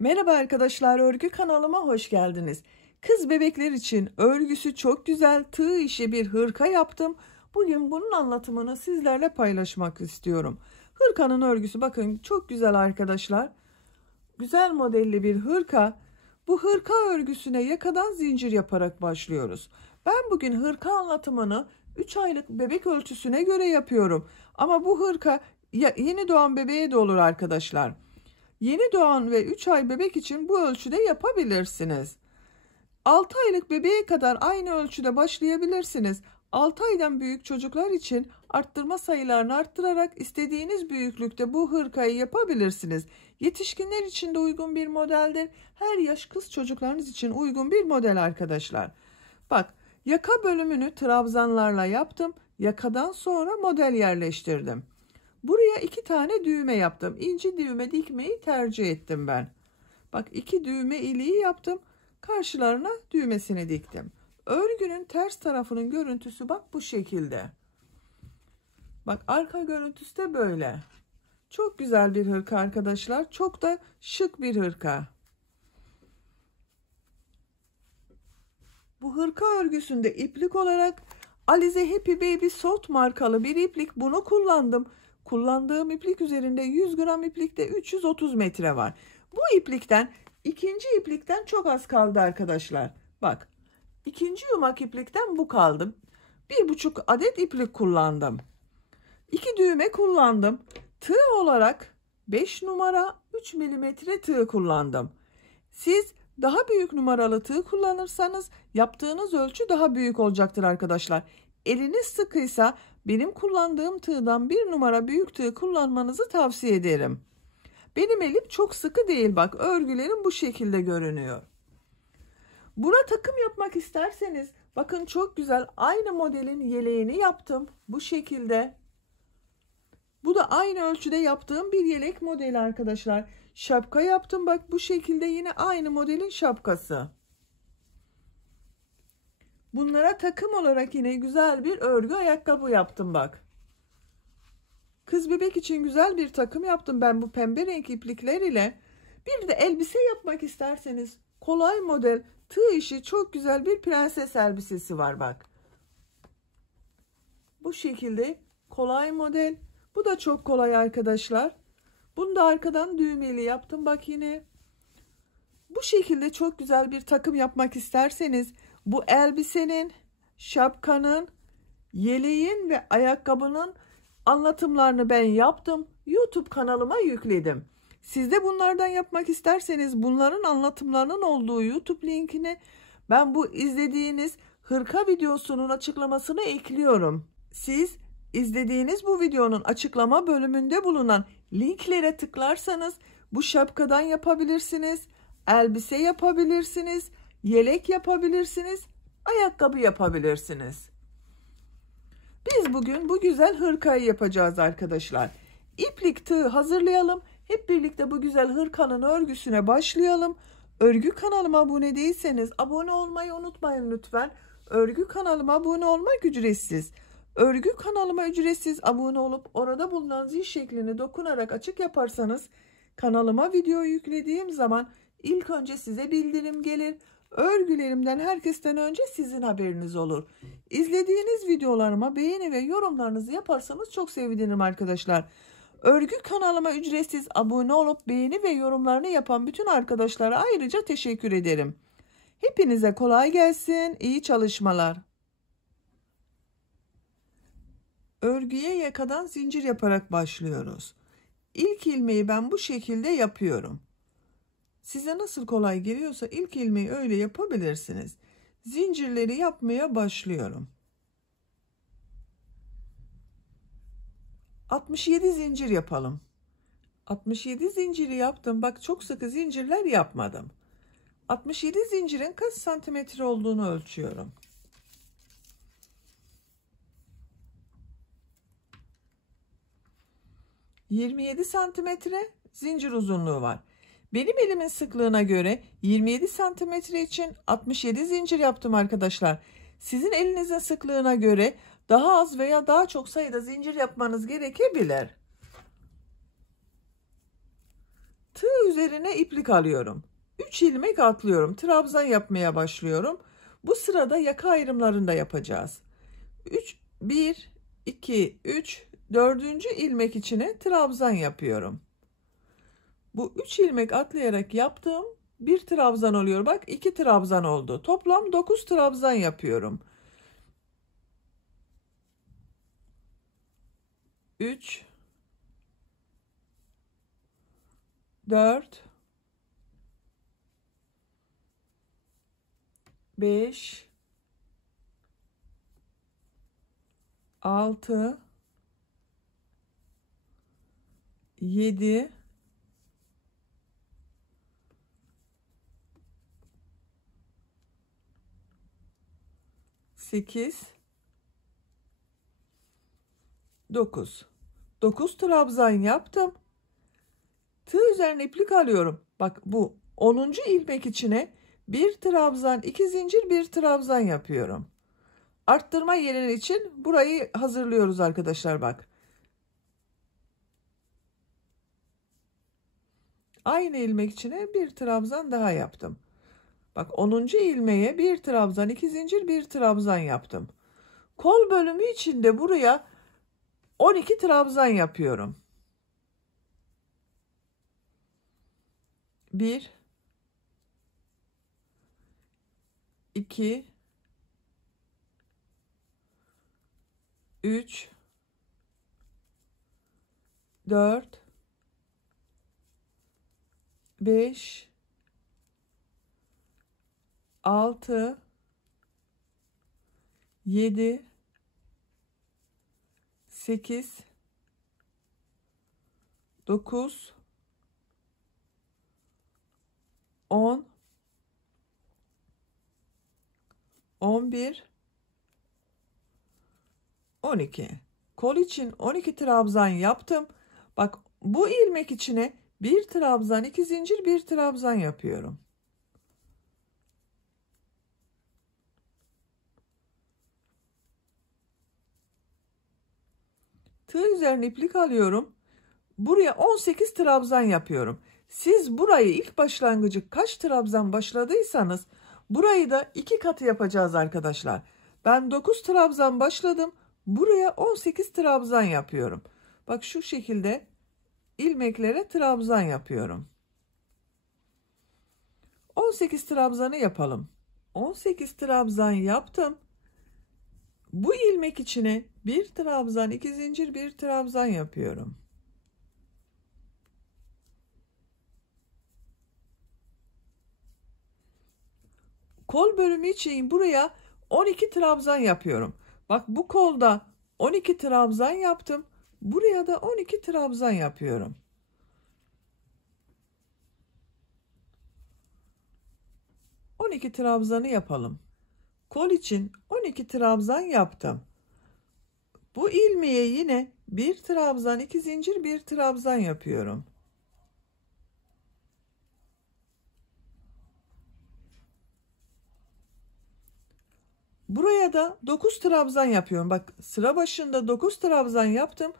Merhaba arkadaşlar, örgü kanalıma hoş geldiniz. Kız bebekler için örgüsü çok güzel tığ işi bir hırka yaptım. Bugün bunun anlatımını sizlerle paylaşmak istiyorum. Hırkanın örgüsü bakın çok güzel arkadaşlar. Güzel modelli bir hırka. Bu hırka örgüsüne yakadan zincir yaparak başlıyoruz. Ben bugün hırka anlatımını 3 aylık bebek ölçüsüne göre yapıyorum. Ama bu hırka yeni doğan bebeğe de olur arkadaşlar. Yeni doğan ve 3 ay bebek için bu ölçüde yapabilirsiniz. 6 aylık bebeğe kadar aynı ölçüde başlayabilirsiniz. 6 aydan büyük çocuklar için arttırma sayılarını arttırarak istediğiniz büyüklükte bu hırkayı yapabilirsiniz. Yetişkinler için de uygun bir modeldir. Her yaş kız çocuklarınız için uygun bir model arkadaşlar. Bak, yaka bölümünü trabzanlarla yaptım. Yakadan sonra model yerleştirdim. Buraya 2 tane düğme yaptım. İnci düğme dikmeyi tercih ettim ben. Bak, 2 düğme iliği yaptım. Karşılarına düğmesini diktim. Örgünün ters tarafının görüntüsü bak bu şekilde. Bak, arka görüntüsü de böyle. Çok güzel bir hırka arkadaşlar. Çok da şık bir hırka. Bu hırka örgüsünde iplik olarak Alize Happy Baby Soft markalı bir iplik. Bunu kullandım. Kullandığım iplik üzerinde 100 gram iplikte 330 metre var. Bu iplikten ikinci iplikten çok az kaldı arkadaşlar. Bak, ikinci yumak iplikten bu kaldı. 1,5 adet iplik kullandım. 2 düğme kullandım. Tığ olarak 5 numara 3 milimetre tığ kullandım. Siz daha büyük numaralı tığ kullanırsanız yaptığınız ölçü daha büyük olacaktır arkadaşlar. Eliniz sıkıysa benim kullandığım tığdan 1 numara büyük tığ kullanmanızı tavsiye ederim. Benim elim çok sıkı değil, bak örgülerim bu şekilde görünüyor. Buna takım yapmak isterseniz bakın çok güzel aynı modelin yeleğini yaptım bu şekilde. Bu da aynı ölçüde yaptığım bir yelek modeli arkadaşlar. Şapka yaptım bak bu şekilde, yine aynı modelin şapkası. Bunlara takım olarak yine güzel bir örgü ayakkabı yaptım bak. Kız bebek için güzel bir takım yaptım ben bu pembe renk iplikler ile. Bir de elbise yapmak isterseniz kolay model tığ işi çok güzel bir prenses elbisesi var bak. Bu şekilde kolay model. Bu da çok kolay arkadaşlar. Bunu da arkadan düğmeli yaptım bak yine. Bu şekilde çok güzel bir takım yapmak isterseniz bu elbisenin, şapkanın, yeleğin ve ayakkabının anlatımlarını ben yaptım. YouTube kanalıma yükledim. Siz de bunlardan yapmak isterseniz bunların anlatımlarının olduğu YouTube linkini ben bu izlediğiniz hırka videosunun açıklamasına ekliyorum. Siz izlediğiniz bu videonun açıklama bölümünde bulunan linklere tıklarsanız bu şapkadan yapabilirsiniz, elbise yapabilirsiniz, yelek yapabilirsiniz, ayakkabı yapabilirsiniz. Biz bugün bu güzel hırkayı yapacağız arkadaşlar. İplik tığ hazırlayalım. Hep birlikte bu güzel hırkanın örgüsüne başlayalım. Örgü kanalıma abone değilseniz abone olmayı unutmayın lütfen. Örgü kanalıma abone olmak ücretsiz. Örgü kanalıma ücretsiz abone olup orada bulunan zil şeklini dokunarak açık yaparsanız kanalıma video yüklediğim zaman ilk önce size bildirim gelir. Örgülerimden herkesten önce sizin haberiniz olur. İzlediğiniz videolarıma beğeni ve yorumlarınızı yaparsanız çok sevinirim arkadaşlar. Örgü kanalıma ücretsiz abone olup beğeni ve yorumlarını yapan bütün arkadaşlara ayrıca teşekkür ederim. Hepinize kolay gelsin, iyi çalışmalar. Örgüye yakadan zincir yaparak başlıyoruz. İlk ilmeği ben bu şekilde yapıyorum. Size nasıl kolay geliyorsa ilk ilmeği öyle yapabilirsiniz. Zincirleri yapmaya başlıyorum. 67 zincir yapalım. 67 zinciri yaptım. Bak, çok sıkı zincirler yapmadım. 67 zincirin kaç santimetre olduğunu ölçüyorum. 27 santimetre zincir uzunluğu var. Benim elimin sıklığına göre 27 santimetre için 67 zincir yaptım arkadaşlar. Sizin elinizin sıklığına göre daha az veya daha çok sayıda zincir yapmanız gerekebilir. Tığ üzerine iplik alıyorum. 3 ilmek atlıyorum. Trabzan yapmaya başlıyorum. Bu sırada yaka ayrımlarını da yapacağız. 1, 2, 3, 4. ilmek içine trabzan yapıyorum. Bu 3 ilmek atlayarak yaptığım bir trabzan oluyor. Bak 2 trabzan oldu. Toplam 9 trabzan yapıyorum. 3, 4, 5, 6, 7, 8, 9. 9 trabzan yaptım. Tığ üzerine iplik alıyorum. Bak bu 10. ilmek içine bir trabzan, 2 zincir, bir trabzan yapıyorum. Arttırma yerinin için burayı hazırlıyoruz arkadaşlar bak. Aynı ilmek içine bir trabzan daha yaptım. Bak 10. ilmeğe bir trabzan, 2 zincir, bir trabzan yaptım. Kol bölümü için de buraya 12 trabzan yapıyorum. 1, 2, 3, 4, 5, 6, 7, 8, 9, 10, 11, 12. Kol için 12 trabzan yaptım. Bak bu ilmek içine bir trabzan, 2 zincir, bir trabzan yapıyorum. Tığ üzerine iplik alıyorum. Buraya 18 trabzan yapıyorum. Siz burayı ilk başlangıcı kaç trabzan başladıysanız burayı da 2 katı yapacağız arkadaşlar. Ben 9 trabzan başladım. Buraya 18 trabzan yapıyorum. Bak şu şekilde ilmeklere trabzan yapıyorum. 18 trabzanı yapalım. 18 trabzan yaptım. Bu ilmek içine bir trabzan, 2 zincir, bir trabzan yapıyorum. Kol bölümü için buraya 12 trabzan yapıyorum. Bak bu kolda 12 trabzan yaptım. Buraya da 12 trabzan yapıyorum. On 12 trabzanı yapalım. Kol için 12 trabzan yaptım. Bu ilmeğe yine bir trabzan, 2 zincir, bir trabzan yapıyorum. Buraya da 9 trabzan yapıyorum. Bak sıra başında 9 trabzan yaptım.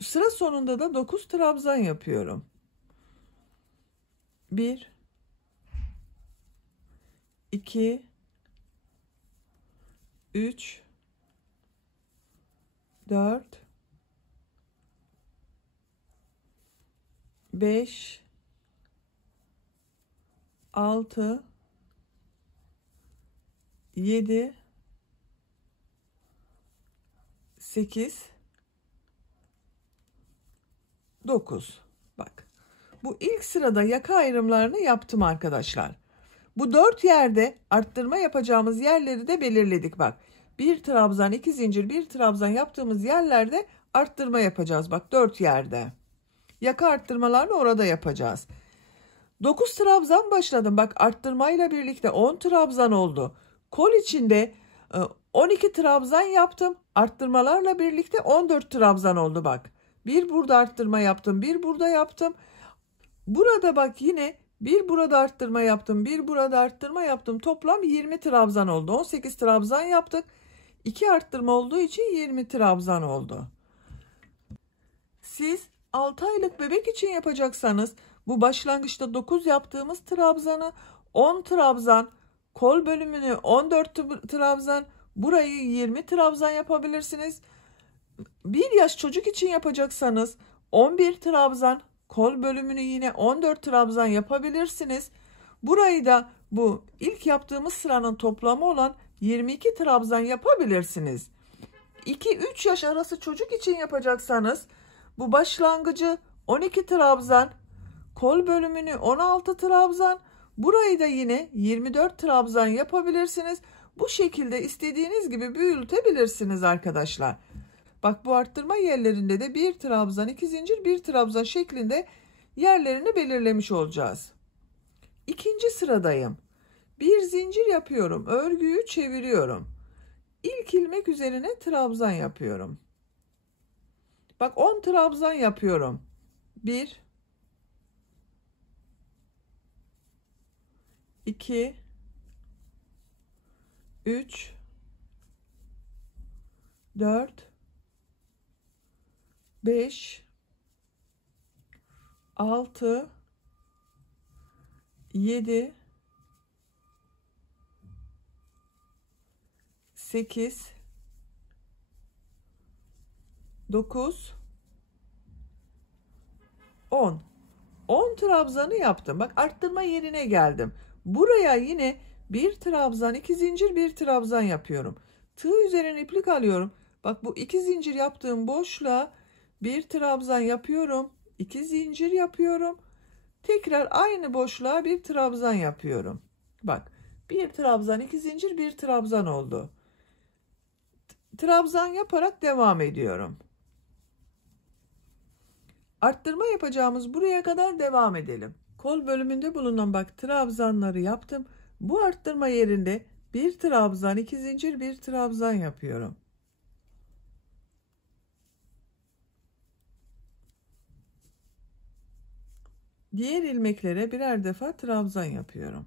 Sıra sonunda da 9 trabzan yapıyorum. 1, 2, 3, 4, 5, 6, 7, 8, 9. Bak. Bu ilk sırada yaka ayrımlarını yaptım arkadaşlar. Bu 4 yerde arttırma yapacağımız yerleri de belirledik bak. Bir trabzan, 2 zincir, bir trabzan yaptığımız yerlerde arttırma yapacağız. Bak 4 yerde. Yaka arttırmalarını orada yapacağız. 9 trabzan başladım. Bak arttırmayla birlikte 10 trabzan oldu. Kol içinde 12 trabzan yaptım. Arttırmalarla birlikte 14 trabzan oldu bak. Bir burada arttırma yaptım, bir burada yaptım. Burada bak yine bir burada arttırma yaptım, bir burada arttırma yaptım. Toplam 20 trabzan oldu. 18 trabzan yaptık. 2 arttırma olduğu için 20 trabzan oldu. Siz 6 aylık bebek için yapacaksanız bu başlangıçta 9 yaptığımız trabzanı 10 trabzan, kol bölümünü 14 trabzan, burayı 20 trabzan yapabilirsiniz. 1 yaş çocuk için yapacaksanız 11 trabzan, kol bölümünü yine 14 trabzan yapabilirsiniz. Burayı da bu ilk yaptığımız sıranın toplamı olan 22 trabzan yapabilirsiniz. 2-3 yaş arası çocuk için yapacaksanız bu başlangıcı 12 trabzan, kol bölümünü 16 trabzan, burayı da yine 24 trabzan yapabilirsiniz. Bu şekilde istediğiniz gibi büyütebilirsiniz arkadaşlar. Bak, bu arttırma yerlerinde de 1 trabzan, 2 zincir, 1 trabzan şeklinde yerlerini belirlemiş olacağız. İkinci sıradayım. Bir zincir yapıyorum. Örgüyü çeviriyorum. İlk ilmek üzerine trabzan yapıyorum. Bak, 10 trabzan yapıyorum. 1 2 3 4 5 6 7 8 9 10. 10 trabzanı yaptım. Bak, arttırma yerine geldim. Buraya yine 1 trabzan, 2 zincir, 1 trabzan yapıyorum. Tığ üzerine iplik alıyorum. Bak, bu 2 zincir yaptığım boşluğa 1 trabzan yapıyorum. 2 zincir yapıyorum. Tekrar aynı boşluğa 1 trabzan yapıyorum. Bak, 1 trabzan, 2 zincir, 1 trabzan oldu. Trabzan yaparak devam ediyorum. Arttırma yapacağımız buraya kadar devam edelim. Kol bölümünde bulunan bak trabzanları yaptım. Bu arttırma yerinde 1 trabzan, 2 zincir, 1 trabzan yapıyorum. Diğer ilmeklere birer defa trabzan yapıyorum.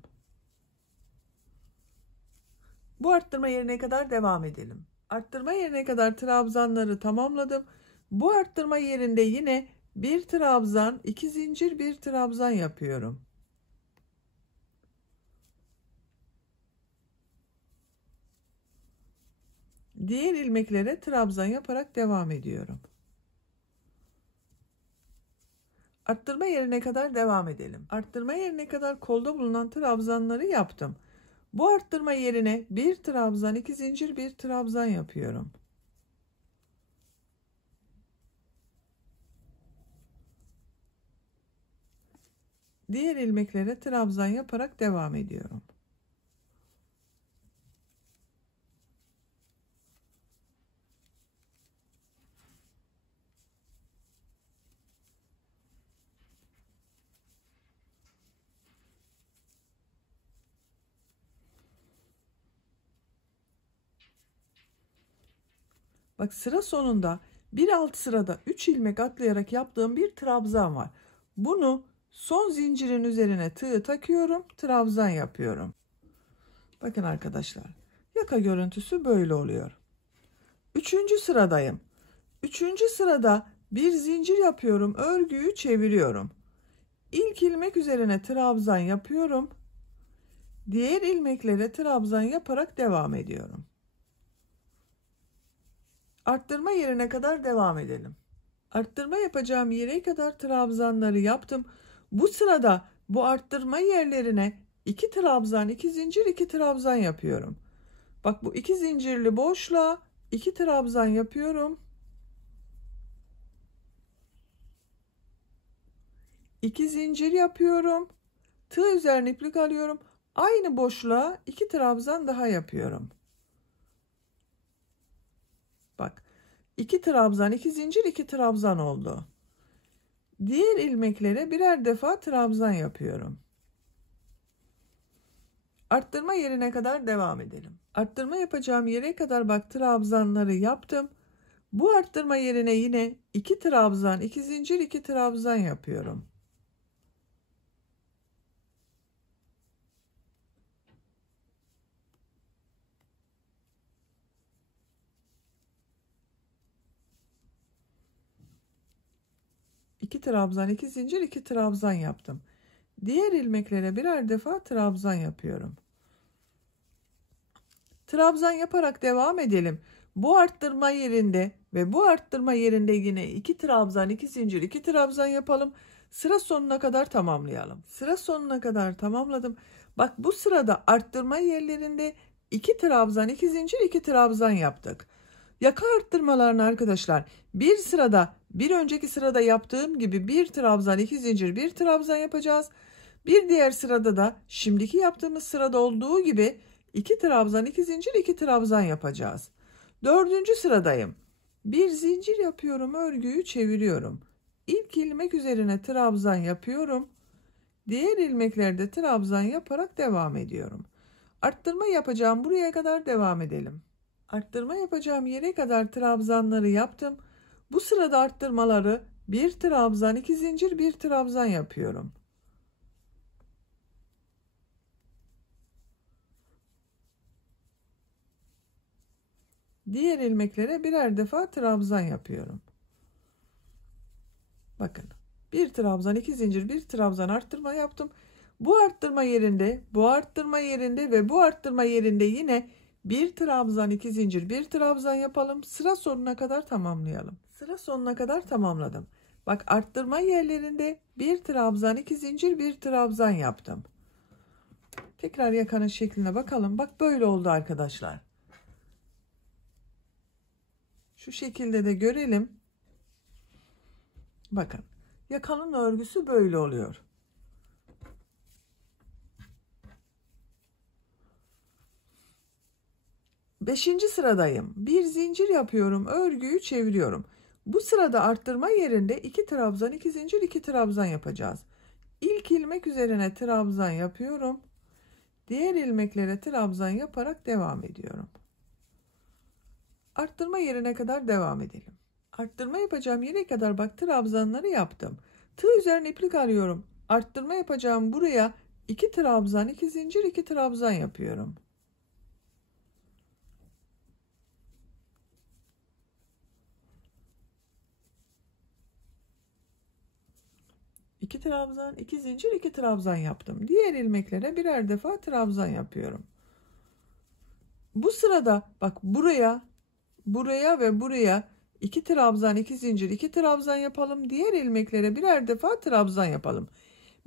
Bu arttırma yerine kadar devam edelim. Arttırma yerine kadar trabzanları tamamladım. Bu arttırma yerinde yine 1 trabzan, 2 zincir, 1 trabzan yapıyorum. Diğer ilmeklere trabzan yaparak devam ediyorum. Arttırma yerine kadar devam edelim. Arttırma yerine kadar kolda bulunan trabzanları yaptım. Bu arttırma yerine 1 trabzan, 2 zincir, 1 trabzan yapıyorum. Diğer ilmeklere trabzan yaparak devam ediyorum. Bak, sıra sonunda bir alt sırada 3 ilmek atlayarak yaptığım bir trabzan var. Bunu son zincirin üzerine tığ takıyorum, trabzan yapıyorum. Bakın arkadaşlar, yaka görüntüsü böyle oluyor. Üçüncü sıradayım. Üçüncü sırada bir zincir yapıyorum, örgüyü çeviriyorum. İlk ilmek üzerine trabzan yapıyorum. Diğer ilmeklere trabzan yaparak devam ediyorum. Arttırma yerine kadar devam edelim. Arttırma yapacağım yere kadar trabzanları yaptım. Bu sırada bu arttırma yerlerine 2 trabzan, 2 zincir, 2 trabzan yapıyorum. Bak, bu 2 zincirli boşluğa 2 trabzan yapıyorum. 2 zincir yapıyorum. Tığ üzerine iplik alıyorum. Aynı boşluğa 2 trabzan daha yapıyorum. Bak, 2 trabzan, 2 zincir, 2 trabzan oldu. Diğer ilmeklere birer defa trabzan yapıyorum. Arttırma yerine kadar devam edelim. Arttırma yapacağım yere kadar bak trabzanları yaptım. Bu arttırma yerine yine 2 trabzan, 2 zincir, 2 trabzan yapıyorum. 2 trabzan, 2 zincir, 2 trabzan yaptım. Diğer ilmeklere birer defa trabzan yapıyorum. Trabzan yaparak devam edelim. Bu arttırma yerinde ve bu arttırma yerinde yine 2 trabzan, 2 zincir, 2 trabzan yapalım. Sıra sonuna kadar tamamlayalım. Sıra sonuna kadar tamamladım. Bak bu sırada arttırma yerlerinde 2 trabzan, 2 zincir, 2 trabzan yaptık. Yaka arttırmalarını arkadaşlar bir sırada bir önceki sırada yaptığım gibi 1 trabzan, 2 zincir, 1 trabzan yapacağız. Bir diğer sırada da şimdiki yaptığımız sırada olduğu gibi 2 trabzan, 2 zincir, 2 trabzan yapacağız. Dördüncü sıradayım. Bir zincir yapıyorum, örgüyü çeviriyorum. İlk ilmek üzerine trabzan yapıyorum. Diğer ilmeklerde trabzan yaparak devam ediyorum. Arttırma yapacağım buraya kadar devam edelim. Arttırma yapacağım yere kadar trabzanları yaptım. Bu sırada arttırmaları 1 trabzan, 2 zincir, 1 trabzan yapıyorum. Diğer ilmeklere birer defa trabzan yapıyorum. Bakın. 1 trabzan, 2 zincir, 1 trabzan arttırma yaptım. Bu arttırma yerinde, bu arttırma yerinde ve bu arttırma yerinde yine 1 trabzan, 2 zincir, 1 trabzan yapalım. Sıra sonuna kadar tamamlayalım. Sıra sonuna kadar tamamladım. Bak arttırma yerlerinde 1 trabzan, 2 zincir, 1 trabzan yaptım. Tekrar yakanın şekline bakalım. Bak böyle oldu arkadaşlar. Şu şekilde de görelim. Bakın. Yakanın örgüsü böyle oluyor. Beşinci sıradayım. Bir zincir yapıyorum. Örgüyü çeviriyorum. Bu sırada arttırma yerinde 2 trabzan, 2 zincir, 2 trabzan yapacağız. İlk ilmek üzerine trabzan yapıyorum. Diğer ilmeklere trabzan yaparak devam ediyorum. Arttırma yerine kadar devam edelim. Arttırma yapacağım yere kadar bak trabzanları yaptım. Tığ üzerine iplik arıyorum. Arttırma yapacağım buraya 2 trabzan, 2 zincir, 2 trabzan yapıyorum. İki trabzan, 2 zincir, 2 trabzan yaptım. Diğer ilmeklere birer defa trabzan yapıyorum. Bu sırada bak buraya ve buraya 2 trabzan, 2 zincir, 2 trabzan yapalım. Diğer ilmeklere birer defa trabzan yapalım.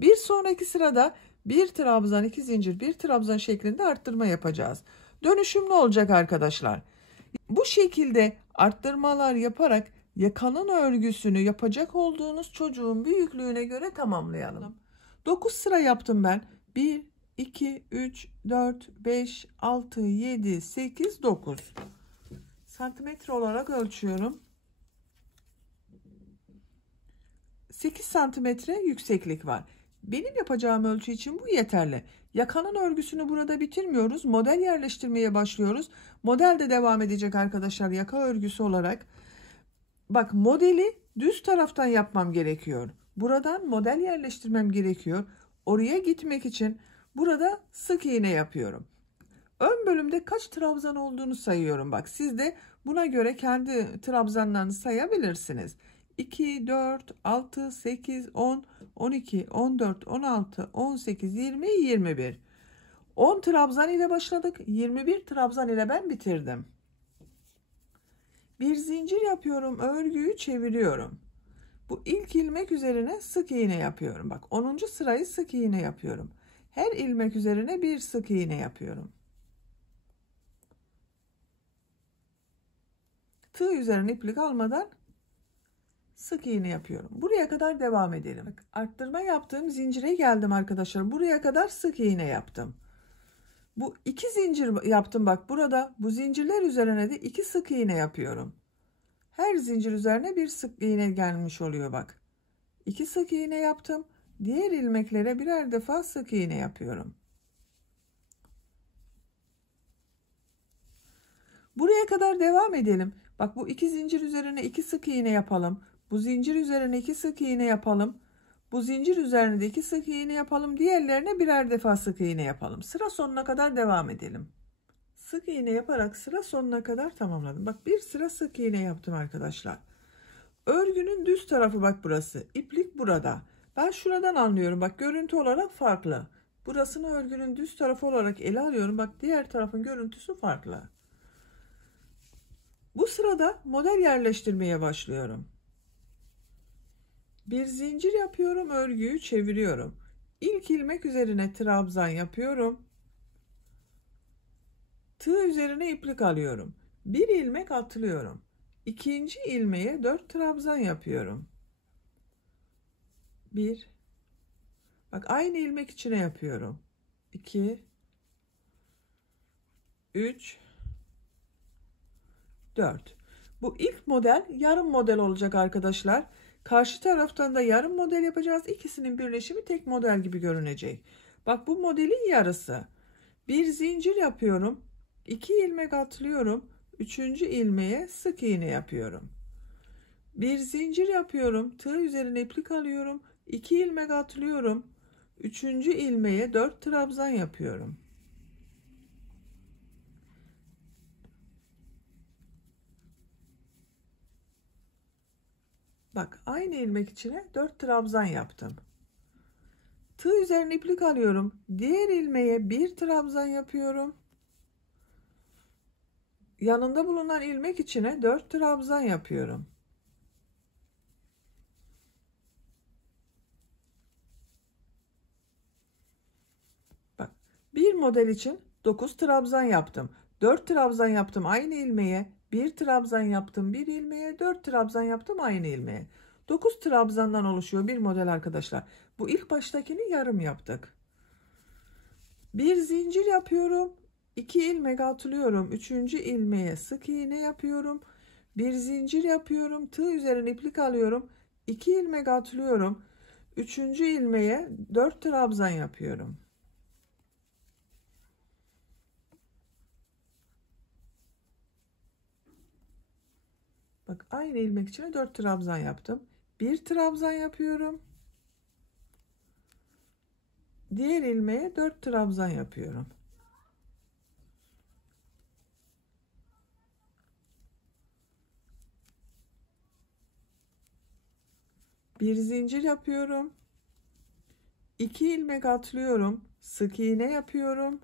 Bir sonraki sırada 1 trabzan, 2 zincir, 1 trabzan şeklinde arttırma yapacağız. Dönüşümlü olacak arkadaşlar. Bu şekilde arttırmalar yaparak yakanın örgüsünü yapacak olduğunuz çocuğun büyüklüğüne göre tamamlayalım. 9 sıra yaptım ben. 1, 2, 3, 4, 5, 6, 7, 8, 9. Santimetre olarak ölçüyorum. 8 santimetre yükseklik var. Benim yapacağım ölçü için bu yeterli. Yakanın örgüsünü burada bitirmiyoruz. Model yerleştirmeye başlıyoruz. Model de devam edecek arkadaşlar yaka örgüsü olarak. Bak modeli düz taraftan yapmam gerekiyor. Buradan model yerleştirmem gerekiyor. Oraya gitmek için burada sık iğne yapıyorum. Ön bölümde kaç trabzan olduğunu sayıyorum. Bak siz de buna göre kendi trabzanlarını sayabilirsiniz. 2, 4, 6, 8, 10, 12, 14, 16, 18, 20, 21. 10 trabzan ile başladık. 21 trabzan ile ben bitirdim. Bir zincir yapıyorum. Örgüyü çeviriyorum. Bu ilk ilmek üzerine sık iğne yapıyorum. Bak 10. sırayı sık iğne yapıyorum. Her ilmek üzerine bir sık iğne yapıyorum. Tığ üzerine iplik almadan sık iğne yapıyorum. Buraya kadar devam edelim. Bak, arttırma yaptığım zincire geldim arkadaşlar. Buraya kadar sık iğne yaptım. Bu 2 zincir yaptım bak burada. Bu zincirler üzerine de 2 sık iğne yapıyorum. Her zincir üzerine bir sık iğne gelmiş oluyor bak. 2 sık iğne yaptım. Diğer ilmeklere birer defa sık iğne yapıyorum. Buraya kadar devam edelim. Bak bu 2 zincir üzerine 2 sık iğne yapalım. Bu zincir üzerine 2 sık iğne yapalım. Bu zincir üzerine de 2 sık iğne yapalım. Diğerlerine birer defa sık iğne yapalım. Sıra sonuna kadar devam edelim. Sık iğne yaparak sıra sonuna kadar tamamladım. Bak bir sıra sık iğne yaptım arkadaşlar. Örgünün düz tarafı bak burası. İplik burada. Ben şuradan anlıyorum. Bak görüntü olarak farklı. Burasını örgünün düz tarafı olarak ele alıyorum. Bak diğer tarafın görüntüsü farklı. Bu sırada model yerleştirmeye başlıyorum. Bir zincir yapıyorum, örgüyü çeviriyorum. İlk ilmek üzerine trabzan yapıyorum. Tığ üzerine iplik alıyorum. Bir ilmek atlıyorum. İkinci ilmeğe 4 trabzan yapıyorum. 1. Bak aynı ilmek içine yapıyorum. 2, 3, 4. Bu ilk model yarım model olacak arkadaşlar. Karşı taraftan da yarım model yapacağız. İkisinin birleşimi tek model gibi görünecek. Bak bu modelin yarısı. Bir zincir yapıyorum. 2 ilmek atlıyorum. Üçüncü ilmeğe sık iğne yapıyorum. Bir zincir yapıyorum. Tığ üzerine iplik alıyorum. 2 ilmek atlıyorum. Üçüncü ilmeğe 4 trabzan yapıyorum. Bak aynı ilmek içine 4 trabzan yaptım. Tığ üzerine iplik alıyorum. Diğer ilmeğe 1 trabzan yapıyorum. Yanında bulunan ilmek içine 4 trabzan yapıyorum. Bak bir model için 9 trabzan yaptım. 4 trabzan yaptım aynı ilmeğe. 1 trabzan yaptım bir ilmeğe. 4 trabzan yaptım aynı ilmeğe. 9 trabzandan oluşuyor bir model arkadaşlar. Bu ilk baştakini yarım yaptık. Bir zincir yapıyorum. 2 ilmek atlıyorum. Üçüncü ilmeğe sık iğne yapıyorum. Bir zincir yapıyorum. Tığ üzerine iplik alıyorum. 2 ilmek atlıyorum. Üçüncü ilmeğe 4 trabzan yapıyorum. Bak aynı ilmek içine 4 trabzan yaptım. Bir trabzan yapıyorum. Diğer ilmeğe 4 trabzan yapıyorum. Bir zincir yapıyorum. 2 ilmek atlıyorum. Sık iğne yapıyorum.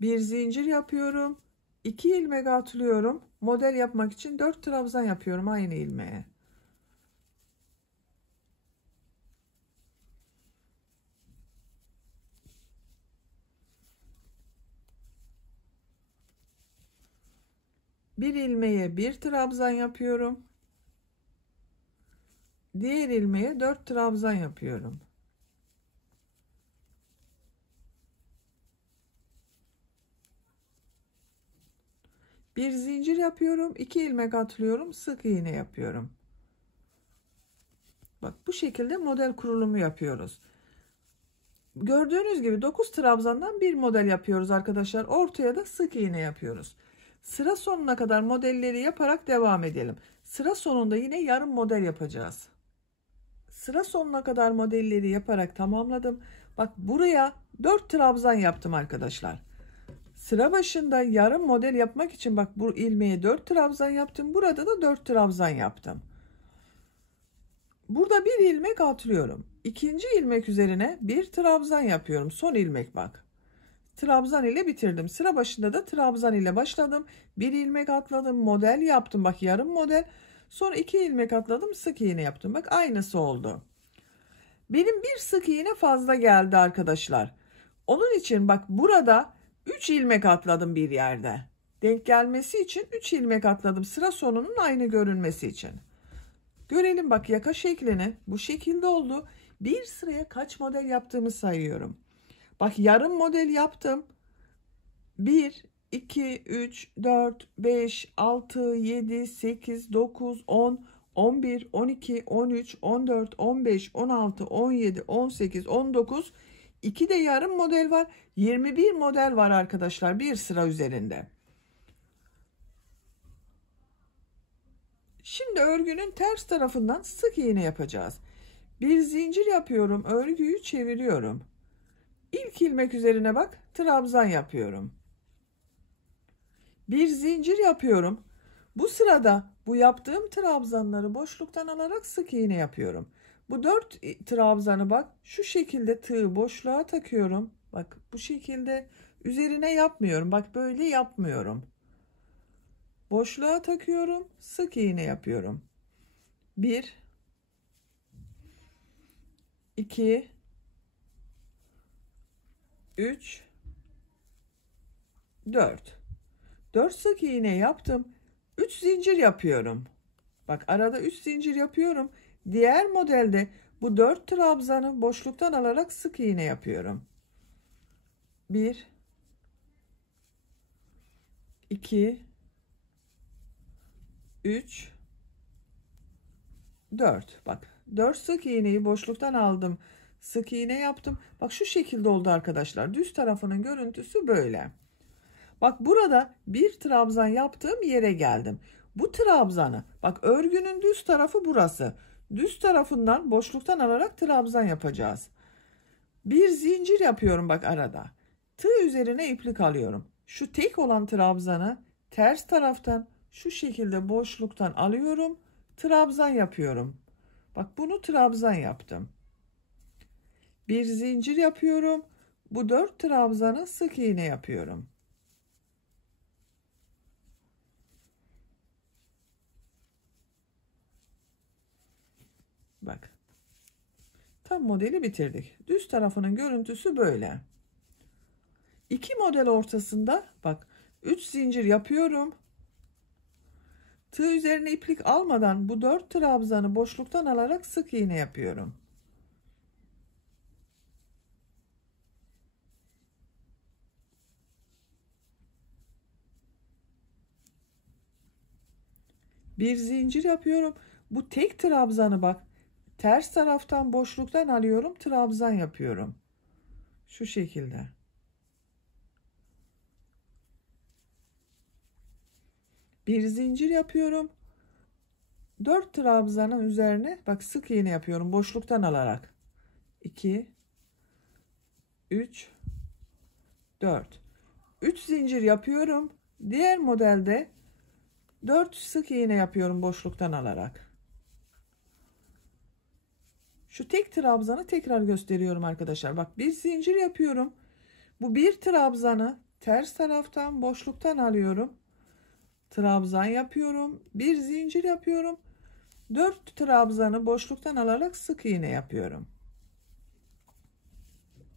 Bir zincir yapıyorum. 2 ilmek atlıyorum. Model yapmak için 4 trabzan yapıyorum aynı ilmeğe. Bir ilmeğe 1 trabzan yapıyorum. Diğer ilmeğe 4 trabzan yapıyorum. Bir zincir yapıyorum. 2 ilmek atlıyorum. Sık iğne yapıyorum. Bak bu şekilde model kurulumu yapıyoruz. Gördüğünüz gibi 9 trabzandan bir model yapıyoruz arkadaşlar. Ortaya da sık iğne yapıyoruz. Sıra sonuna kadar modelleri yaparak devam edelim. Sıra sonunda yine yarım model yapacağız. Sıra sonuna kadar modelleri yaparak tamamladım. Bak buraya 4 trabzan yaptım arkadaşlar. Sıra başında yarım model yapmak için bak bu ilmeğe 4 trabzan yaptım. Burada da 4 trabzan yaptım. Burada bir ilmek atlıyorum. İkinci ilmek üzerine bir trabzan yapıyorum. Son ilmek bak. Trabzan ile bitirdim. Sıra başında da trabzan ile başladım. Bir ilmek atladım. Model yaptım. Bak yarım model. Sonra 2 ilmek atladım. Sık iğne yaptım. Bak aynısı oldu. Benim bir sık iğne fazla geldi arkadaşlar. Onun için bak burada 3 ilmek atladım bir yerde. Denk gelmesi için 3 ilmek atladım. Sıra sonunun aynı görünmesi için. Görelim bak yaka şeklini. Bu şekilde oldu. Bir sıraya kaç model yaptığımı sayıyorum. Bak yarım model yaptım. 1, 2, 3, 4, 5, 6, 7, 8, 9, 10, 11, 12, 13, 14, 15, 16, 17, 18, 19. 2 de yarım model var. 21 model var arkadaşlar bir sıra üzerinde. Şimdi örgünün ters tarafından sık iğne yapacağız. Bir zincir yapıyorum. Örgüyü çeviriyorum. İlk ilmek üzerine bak trabzan yapıyorum. Bir zincir yapıyorum. Bu sırada bu yaptığım trabzanları boşluktan alarak sık iğne yapıyorum. Bu 4 trabzanı bak şu şekilde tığı boşluğa takıyorum. Bak bu şekilde üzerine yapmıyorum. Bak böyle yapmıyorum. Boşluğa takıyorum, sık iğne yapıyorum. 1 2 3 4 4 sık iğne yaptım. 3 zincir yapıyorum. Bak arada 3 zincir yapıyorum. Diğer modelde bu 4 trabzanı boşluktan alarak sık iğne yapıyorum. 1 2 3 4. Bak 4 sık iğneyi boşluktan aldım. Sık iğne yaptım. Bak şu şekilde oldu arkadaşlar. Düz tarafının görüntüsü böyle. Bak burada bir trabzan yaptığım yere geldim. Bu trabzanı bak örgünün düz tarafı burası. Düz tarafından boşluktan alarak trabzan yapacağız. Bir zincir yapıyorum bak arada. Tığ üzerine iplik alıyorum. Şu tek olan trabzanı ters taraftan şu şekilde boşluktan alıyorum. Trabzan yapıyorum. Bak bunu trabzan yaptım. Bir zincir yapıyorum. Bu 4 trabzanı sık iğne yapıyorum. Bak. Tam modeli bitirdik. Düz tarafının görüntüsü böyle. 2 model ortasında bak 3 zincir yapıyorum. Tığ üzerine iplik almadan bu 4 trabzanı boşluktan alarak sık iğne yapıyorum. Bir zincir yapıyorum. Bu tek trabzanı bak ters taraftan boşluktan alıyorum, trabzan yapıyorum. Şu şekilde. Bir zincir yapıyorum. 4 trabzanın üzerine bak sık iğne yapıyorum boşluktan alarak. 2 3 4 3 zincir yapıyorum. Diğer modelde 4 sık iğne yapıyorum boşluktan alarak. Şu tek trabzanı tekrar gösteriyorum arkadaşlar. Bak bir zincir yapıyorum. Bu bir trabzanı ters taraftan boşluktan alıyorum. Trabzan yapıyorum. Bir zincir yapıyorum. 4 trabzanı boşluktan alarak sık iğne yapıyorum.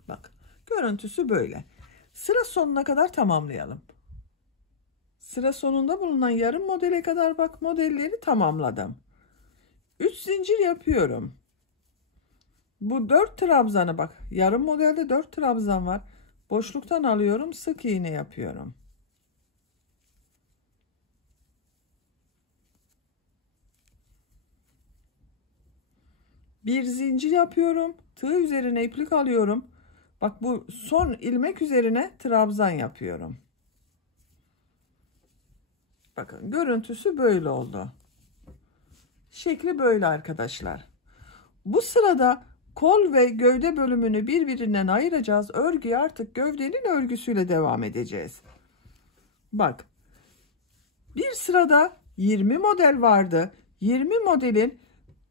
Bak görüntüsü böyle. Sıra sonuna kadar tamamlayalım. Sıra sonunda bulunan yarım modele kadar bak modelleri tamamladım. 3 zincir yapıyorum. Bu 4 trabzanı bak yarım modelde 4 trabzan var. Boşluktan alıyorum, sık iğne yapıyorum. Bir zincir yapıyorum. Tığ üzerine iplik alıyorum. Bak bu son ilmek üzerine trabzan yapıyorum. Bakın görüntüsü böyle oldu. Şekli böyle arkadaşlar. Bu sırada kol ve gövde bölümünü birbirinden ayıracağız. Örgüye artık gövdenin örgüsüyle devam edeceğiz. Bak. Bir sırada 20 model vardı. 20 modelin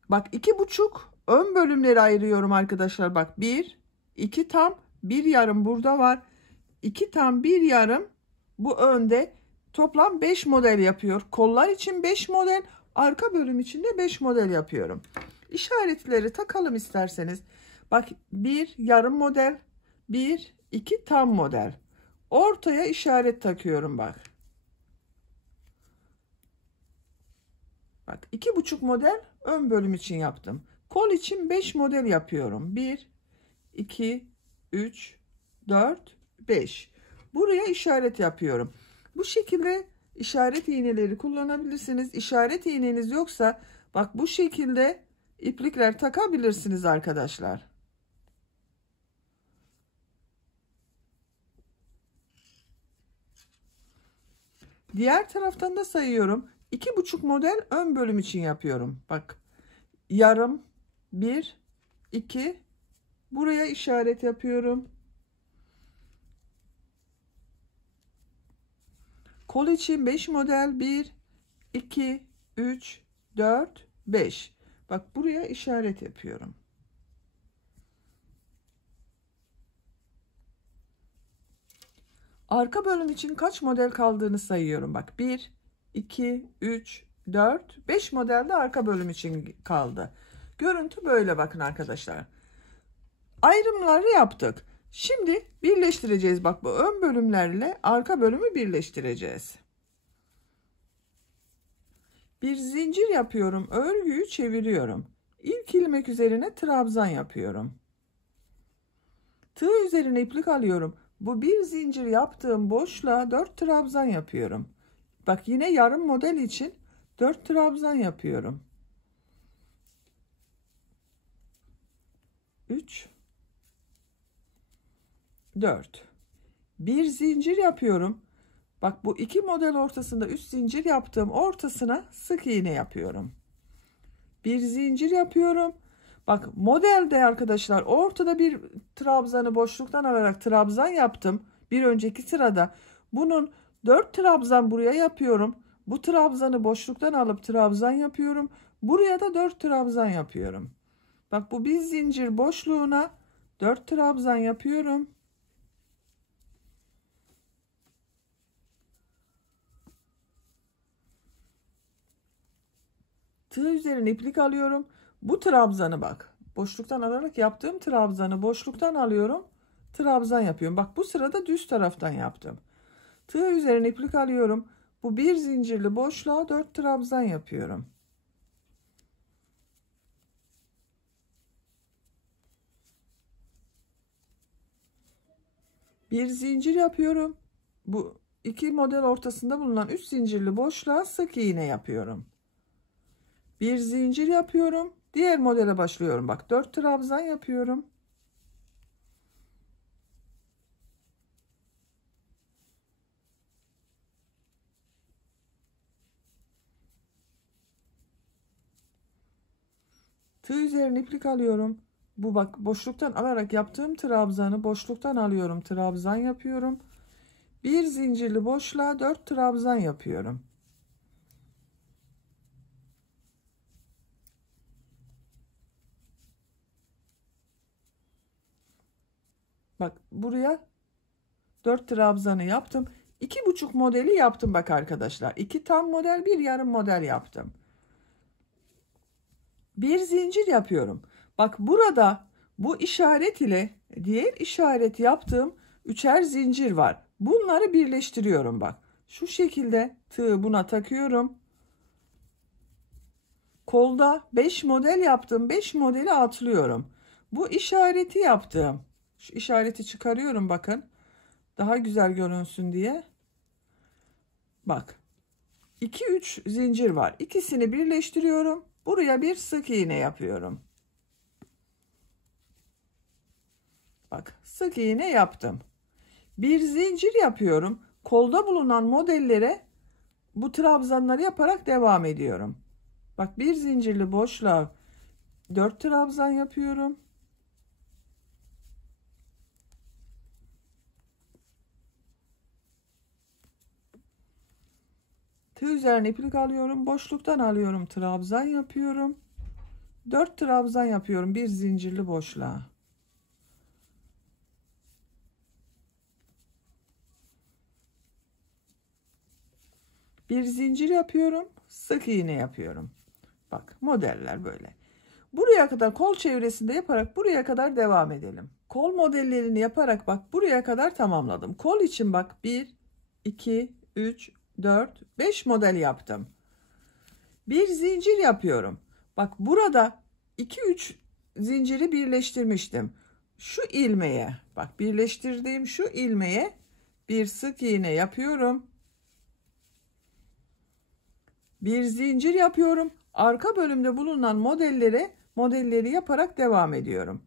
bak 2,5 ön bölümleri ayırıyorum arkadaşlar. Bak 1, 2 tam, 1 yarım burada var. 2 tam, 1 yarım bu önde. Toplam 5 model yapıyor. Kollar için 5 model, arka bölüm için de 5 model yapıyorum. İşaretleri takalım isterseniz. Bak 1 yarım model, 1, 2 tam model. Ortaya işaret takıyorum bak. Bak 2,5 model ön bölüm için yaptım. Kol için 5 model yapıyorum. 1, 2, 3, 4, 5. Buraya işaret yapıyorum. Bu şekilde işaret iğneleri kullanabilirsiniz. İşaret iğneniz yoksa bak bu şekilde iplikler takabilirsiniz arkadaşlar. Diğer taraftan da sayıyorum. 2,5 model ön bölüm için yapıyorum. Bak yarım, 1, 2, buraya işaret yapıyorum. Kol için 5 model 1, 2, 3, 4, 5. Bak buraya işaret yapıyorum. Arka bölüm için kaç model kaldığını sayıyorum. Bak 1, 2, 3, 4, 5 model de arka bölüm için kaldı. Görüntü böyle bakın arkadaşlar. Ayrımları yaptık. Şimdi birleştireceğiz. Bak bu ön bölümlerle arka bölümü birleştireceğiz. Bir zincir yapıyorum. Örgüyü çeviriyorum. İlk ilmek üzerine trabzan yapıyorum. Tığ üzerine iplik alıyorum. Bu bir zincir yaptığım boşluğa 4 trabzan yapıyorum. Bak yine yarım model için 4 trabzan yapıyorum. 3, 4. Bir zincir yapıyorum. Bak bu iki model ortasında 3 zincir yaptığım ortasına sık iğne yapıyorum. Bir zincir yapıyorum. Bak modelde arkadaşlar ortada bir trabzanı boşluktan alarak trabzan yaptım. Bir önceki sırada bunun 4 trabzan buraya yapıyorum. Bu trabzanı boşluktan alıp trabzan yapıyorum. Buraya da 4 trabzan yapıyorum. Bak bu bir zincir boşluğuna 4 trabzan yapıyorum. Tığ üzerine iplik alıyorum. Bu trabzanı bak. Boşluktan alarak yaptığım trabzanı boşluktan alıyorum. Trabzan yapıyorum. Bak bu sırada düz taraftan yaptım. Tığ üzerine iplik alıyorum. Bu bir zincirli boşluğa 4 trabzan yapıyorum. Bir zincir yapıyorum. Bu iki model ortasında bulunan 3 zincirli boşluğa sık iğne yapıyorum. Bir zincir yapıyorum. Diğer modele başlıyorum. Bak 4 trabzan yapıyorum. Tığ üzerine iplik alıyorum. Bu bak boşluktan alarak yaptığım trabzanı boşluktan alıyorum. Trabzan yapıyorum. Bir zincirli boşluğa 4 trabzan yapıyorum. Bak buraya 4 trabzanı yaptım. 2,5 modeli yaptım bak arkadaşlar. 2 tam model, bir yarım model yaptım. Bir zincir yapıyorum. Bak burada bu işaret ile diğer işaret yaptığım üçer zincir var. Bunları birleştiriyorum bak. Şu şekilde tığı buna takıyorum. Kolda 5 model yaptım. 5 modeli atlıyorum. Bu işareti yaptım. Şu işareti çıkarıyorum bakın. Daha güzel görünsün diye. Bak. 2-3 zincir var. İkisini birleştiriyorum. Buraya bir sık iğne yapıyorum. Bak sık iğne yaptım. Bir zincir yapıyorum. Kolda bulunan modellere bu trabzanları yaparak devam ediyorum. Bak bir zincirli boşluğa 4 trabzan yapıyorum. Tığ üzerine iplik alıyorum. Boşluktan alıyorum. Trabzan yapıyorum. 4 trabzan yapıyorum. Bir zincirli boşluğa. Bir zincir yapıyorum. Sık iğne yapıyorum. Bak modeller böyle. Buraya kadar kol çevresinde yaparak buraya kadar devam edelim. Kol modellerini yaparak bak buraya kadar tamamladım. Kol için bak 1, 2, 3, 4, 5 model yaptım. Bir zincir yapıyorum. Bak burada 2-3 zinciri birleştirmiştim. Şu ilmeğe bak birleştirdiğim şu ilmeğe bir sık iğne yapıyorum. Bir zincir yapıyorum. Arka bölümde bulunan modelleri yaparak devam ediyorum.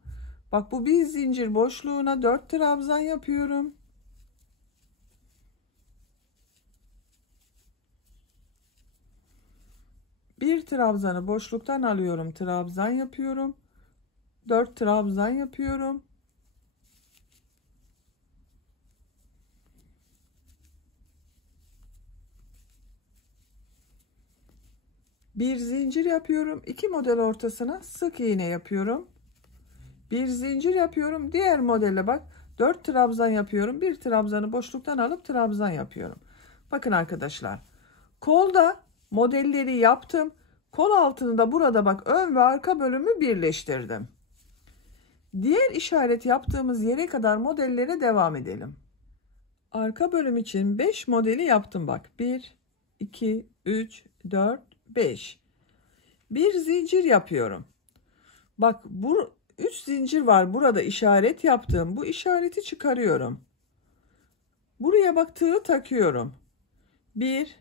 Bak bu bir zincir boşluğuna 4 trabzan yapıyorum. Bir trabzanı boşluktan alıyorum. Trabzan yapıyorum. 4 trabzan yapıyorum. Bir zincir yapıyorum. 2 model ortasına sık iğne yapıyorum. Bir zincir yapıyorum. Diğer modele bak. 4 trabzan yapıyorum. Bir trabzanı boşluktan alıp trabzan yapıyorum. Bakın arkadaşlar. Kolda modelleri yaptım. Kol altını da burada bak ön ve arka bölümü birleştirdim. Diğer işaret yaptığımız yere kadar modellere devam edelim. Arka bölüm için 5 modeli yaptım bak. 1, 2, 3, 4, 5. Bir zincir yapıyorum. Bak bu 3 zincir var burada işaret yaptığım. Bu işareti çıkarıyorum. Buraya bak tığı takıyorum. 1,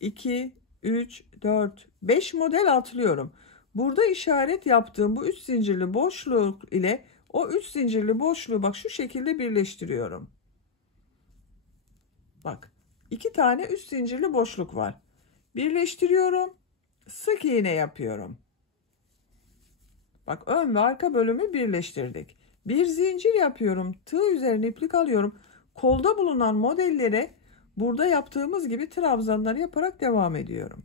2, 3, 4, 5 model atlıyorum. Burada işaret yaptığım bu 3 zincirli boşluk ile o 3 zincirli boşluğu bak şu şekilde birleştiriyorum. Bak 2 tane 3 zincirli boşluk var. Birleştiriyorum. Sık iğne yapıyorum. Bak ön ve arka bölümü birleştirdik. Bir zincir yapıyorum. Tığ üzerine iplik alıyorum. Kolda bulunan modellere burada yaptığımız gibi trabzanlar yaparak devam ediyorum.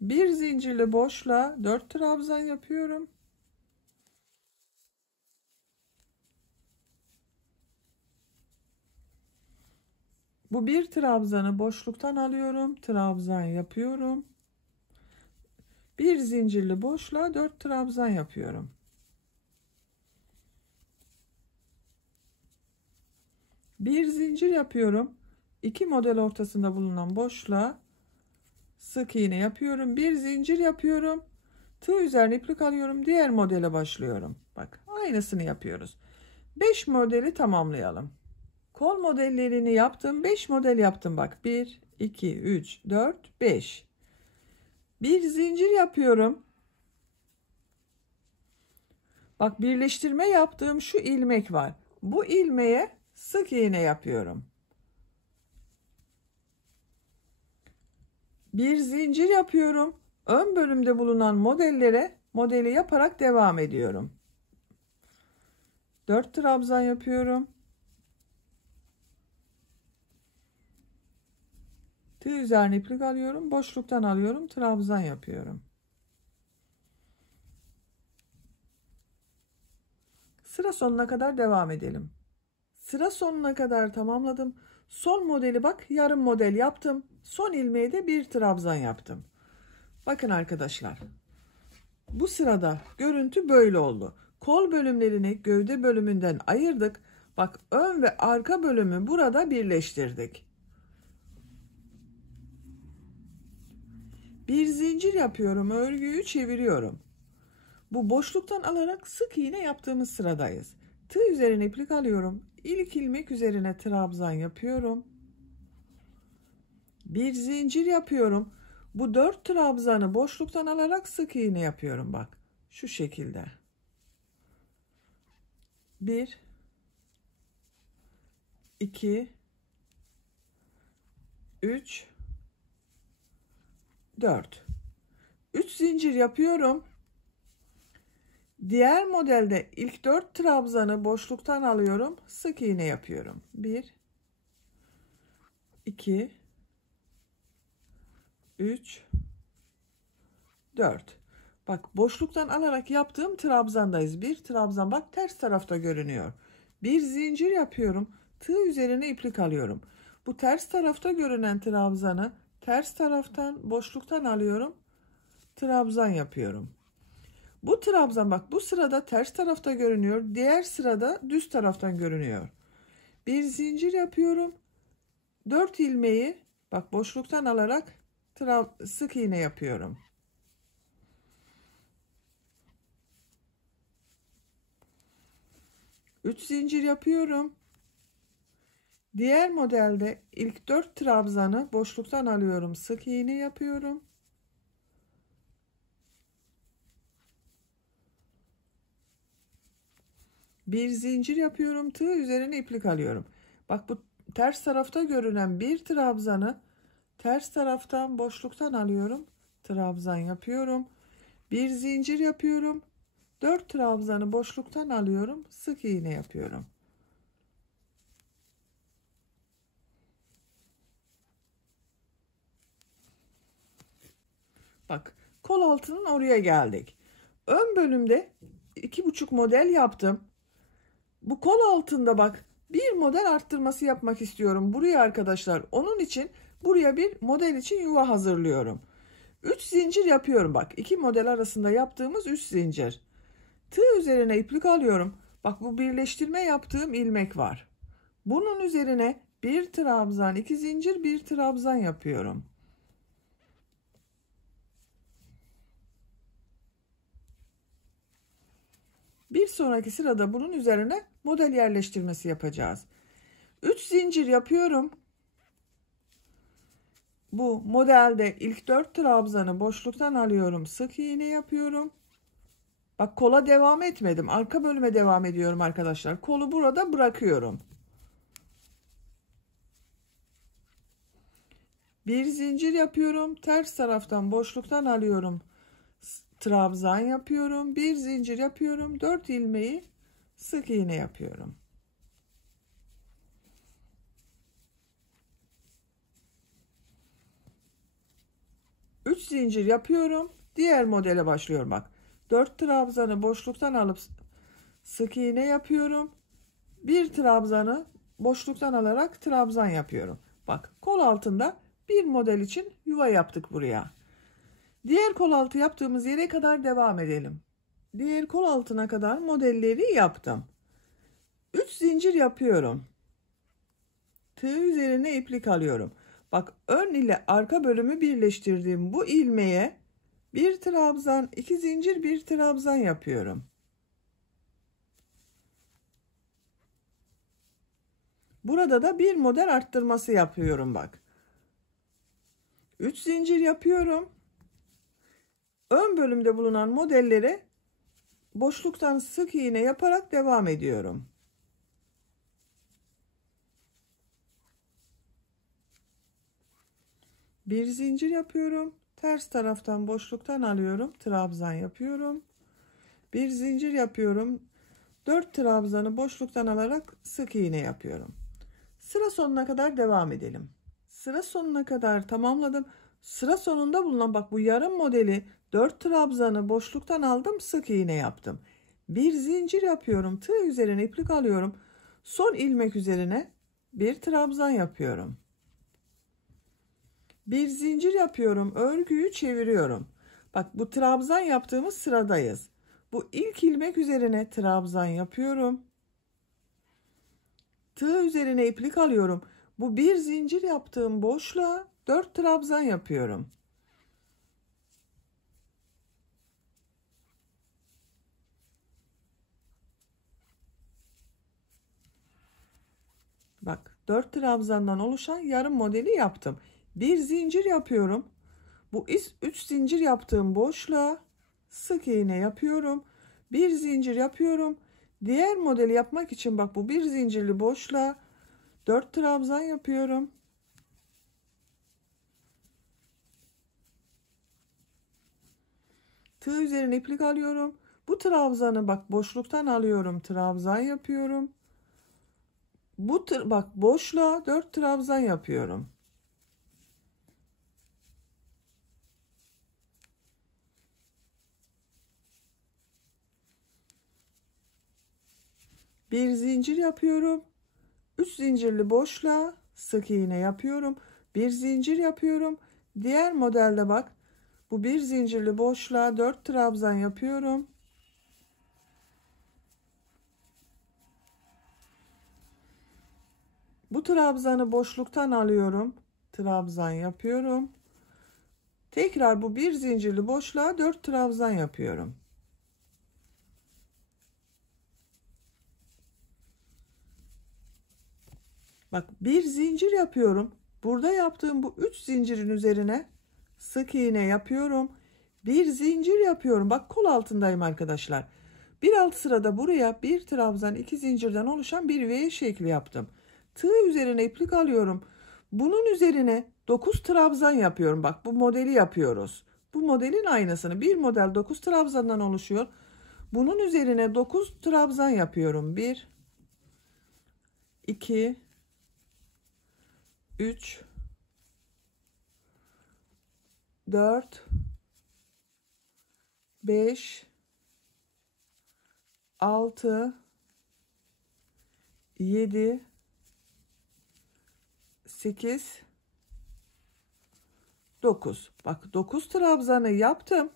Bir zincirli boşluğa 4 trabzan yapıyorum. Bu bir trabzanı boşluktan alıyorum. Trabzan yapıyorum. Bir zincirli boşluğa 4 trabzan yapıyorum. Bir zincir yapıyorum. 2 model ortasında bulunan boşluğa sık iğne yapıyorum. Bir zincir yapıyorum. Tığ üzerine iplik alıyorum. Diğer modele başlıyorum. Bak aynısını yapıyoruz. 5 modeli tamamlayalım. Kol modellerini yaptım. 5 model yaptım bak. 1, 2, 3, 4, 5. Bir zincir yapıyorum. Bak birleştirme yaptığım şu ilmek var. Bu ilmeğe sık iğne yapıyorum. Bir zincir yapıyorum. Ön bölümde bulunan modeli yaparak devam ediyorum. 4 trabzan yapıyorum. Tığ üzerine iplik alıyorum. Boşluktan alıyorum. Trabzan yapıyorum. Sıra sonuna kadar devam edelim. Sıra sonuna kadar tamamladım. Son modeli bak yarım model yaptım. Son ilmeğe de bir trabzan yaptım. Bakın arkadaşlar. Bu sırada görüntü böyle oldu. Kol bölümlerini gövde bölümünden ayırdık. Bak ön ve arka bölümü burada birleştirdik. Bir zincir yapıyorum. Örgüyü çeviriyorum. Bu boşluktan alarak sık iğne yaptığımız sıradayız. Tığ üzerine iplik alıyorum. İlk ilmek üzerine trabzan yapıyorum. Bir zincir yapıyorum. Bu 4 trabzanı boşluktan alarak sık iğne yapıyorum bak. Şu şekilde. 1 2 3 4 3 zincir yapıyorum. Diğer modelde ilk 4 trabzanı boşluktan alıyorum. Sık iğne yapıyorum. 1 2 3 4. Bak boşluktan alarak yaptığım trabzandayız. Bir trabzan bak ters tarafta görünüyor. Bir zincir yapıyorum. Tığ üzerine iplik alıyorum. Bu ters tarafta görünen trabzanı ters taraftan boşluktan alıyorum. Trabzan yapıyorum. Bu trabzan bak bu sırada ters tarafta görünüyor. Diğer sırada düz taraftan görünüyor. Bir zincir yapıyorum. 4 ilmeği bak boşluktan alarak sık iğne yapıyorum. Üç zincir yapıyorum. Diğer modelde ilk 4 trabzanı boşluktan alıyorum. Sık iğne yapıyorum. Bir zincir yapıyorum. Tığ üzerine iplik alıyorum. Bak bu ters tarafta görünen bir trabzanı ters taraftan boşluktan alıyorum. Trabzan yapıyorum. Bir zincir yapıyorum. 4 trabzanı boşluktan alıyorum. Sık iğne yapıyorum. Bak kol altının oraya geldik. Ön bölümde 2,5 model yaptım. Bu kol altında bak bir model arttırması yapmak istiyorum buraya arkadaşlar. Onun için buraya bir model için yuva hazırlıyorum. 3 zincir yapıyorum bak. 2 model arasında yaptığımız 3 zincir. Tığ üzerine iplik alıyorum. Bak bu birleştirme yaptığım ilmek var. Bunun üzerine bir trabzan, 2 zincir, bir trabzan yapıyorum. Bir sonraki sırada bunun üzerine model yerleştirmesi yapacağız. 3 zincir yapıyorum. Bu modelde ilk 4 trabzanı boşluktan alıyorum. Sık iğne yapıyorum. Bak kola devam etmedim. Arka bölüme devam ediyorum arkadaşlar. Kolu burada bırakıyorum. Bir zincir yapıyorum. Ters taraftan boşluktan alıyorum. Trabzan yapıyorum. Bir zincir yapıyorum. 4 ilmeği sık iğne yapıyorum. Üç zincir yapıyorum. Diğer modele başlıyorum bak. 4 trabzanı boşluktan alıp sık iğne yapıyorum. Bir trabzanı boşluktan alarak trabzan yapıyorum. Bak kol altında bir model için yuva yaptık buraya. Diğer kol altı yaptığımız yere kadar devam edelim. Diğer kol altına kadar modelleri yaptım. 3 zincir yapıyorum. Tığ üzerine iplik alıyorum. Bak ön ile arka bölümü birleştirdiğim bu ilmeğe bir trabzan, 2 zincir, bir trabzan yapıyorum. Burada da bir model arttırması yapıyorum bak. 3 zincir yapıyorum. Ön bölümde bulunan modellere boşluktan sık iğne yaparak devam ediyorum. Bir zincir yapıyorum. Ters taraftan boşluktan alıyorum. Trabzan yapıyorum. Bir zincir yapıyorum. 4 trabzanı boşluktan alarak sık iğne yapıyorum. Sıra sonuna kadar devam edelim. Sıra sonuna kadar tamamladım. Sıra sonunda bulunan bak bu yarım modeli 4 trabzanı boşluktan aldım, sık iğne yaptım. Bir zincir yapıyorum. Tığ üzerine iplik alıyorum. Son ilmek üzerine bir trabzan yapıyorum. Bir zincir yapıyorum. Örgüyü çeviriyorum. Bak bu trabzan yaptığımız sıradayız. Bu ilk ilmek üzerine trabzan yapıyorum. Tığ üzerine iplik alıyorum. Bu bir zincir yaptığım boşluğa 4 trabzan yapıyorum. Bak 4 trabzandan oluşan yarım modeli yaptım. Bir zincir yapıyorum. Bu 3 zincir yaptığım boşluğa sık iğne yapıyorum. Bir zincir yapıyorum. Diğer modeli yapmak için bak bu bir zincirli boşluğa 4 trabzan yapıyorum. Tığ üzerine iplik alıyorum. Bu trabzanı bak boşluktan alıyorum. Trabzan yapıyorum. Bak boşluğa 4 trabzan yapıyorum. Bir zincir yapıyorum. 3 zincirli boşluğa sık iğne yapıyorum. Bir zincir yapıyorum. Diğer modelde bak bu bir zincirli boşluğa 4 trabzan yapıyorum. Bu trabzanı boşluktan alıyorum. Trabzan yapıyorum. Tekrar bu bir zincirli boşluğa 4 trabzan yapıyorum. Bak bir zincir yapıyorum. Burada yaptığım bu 3 zincirin üzerine sık iğne yapıyorum. Bir zincir yapıyorum. Bak kol altındayım arkadaşlar. Bir alt sırada buraya bir trabzan, 2 zincirden oluşan bir V şekli yaptım. Tığ üzerine iplik alıyorum. Bunun üzerine 9 trabzan yapıyorum. Bak bu modeli yapıyoruz. Bu modelin aynısını. Bir model 9 trabzandan oluşuyor. Bunun üzerine 9 trabzan yapıyorum. 1 2 3 4 5, 6, 7, 8, 9. Bak 9 trabzanı yaptım.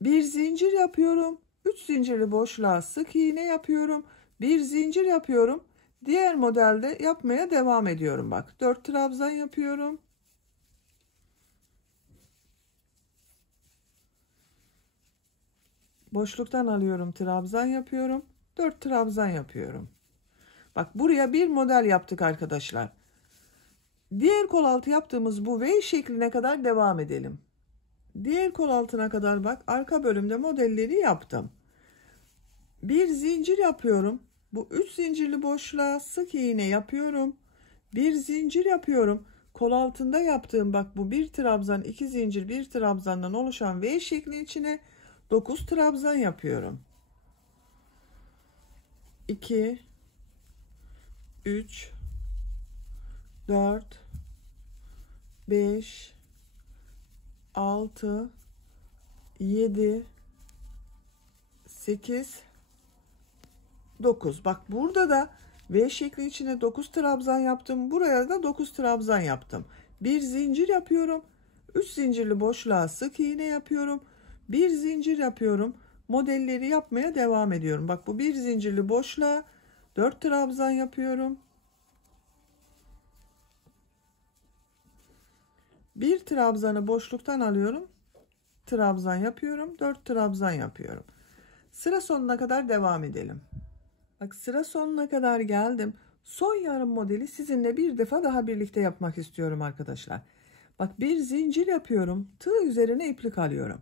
Bir zincir yapıyorum. 3 zincirli boşluğa sık iğne yapıyorum. Bir zincir yapıyorum. Diğer modelde yapmaya devam ediyorum. Bak 4 trabzan yapıyorum. Boşluktan alıyorum, trabzan yapıyorum. 4 trabzan yapıyorum. Bak buraya bir model yaptık arkadaşlar. Diğer kol altı yaptığımız bu V şekline kadar devam edelim. Diğer kol altına kadar bak arka bölümde modelleri yaptım. Bir zincir yapıyorum. Bu 3 zincirli boşluğa sık iğne yapıyorum. Bir zincir yapıyorum. Kol altında yaptığım bak bu bir trabzan, 2 zincir, bir trabzandan oluşan V şekli içine 9 trabzan yapıyorum. 2, 3, 4, 5, 6, 7, 8, 9. Bak burada da V şekli içine 9 trabzan yaptım. Buraya da 9 trabzan yaptım. Bir zincir yapıyorum. 3 zincirli boşluğa sık iğne yapıyorum. Bir zincir yapıyorum. Modelleri yapmaya devam ediyorum. Bak bu bir zincirli boşluğa 4 trabzan yapıyorum. Bir trabzanı boşluktan alıyorum. Trabzan yapıyorum. 4 trabzan yapıyorum. Sıra sonuna kadar devam edelim. Bak sıra sonuna kadar geldim. Son yarım modeli sizinle bir defa daha birlikte yapmak istiyorum arkadaşlar. Bak bir zincir yapıyorum. Tığ üzerine iplik alıyorum.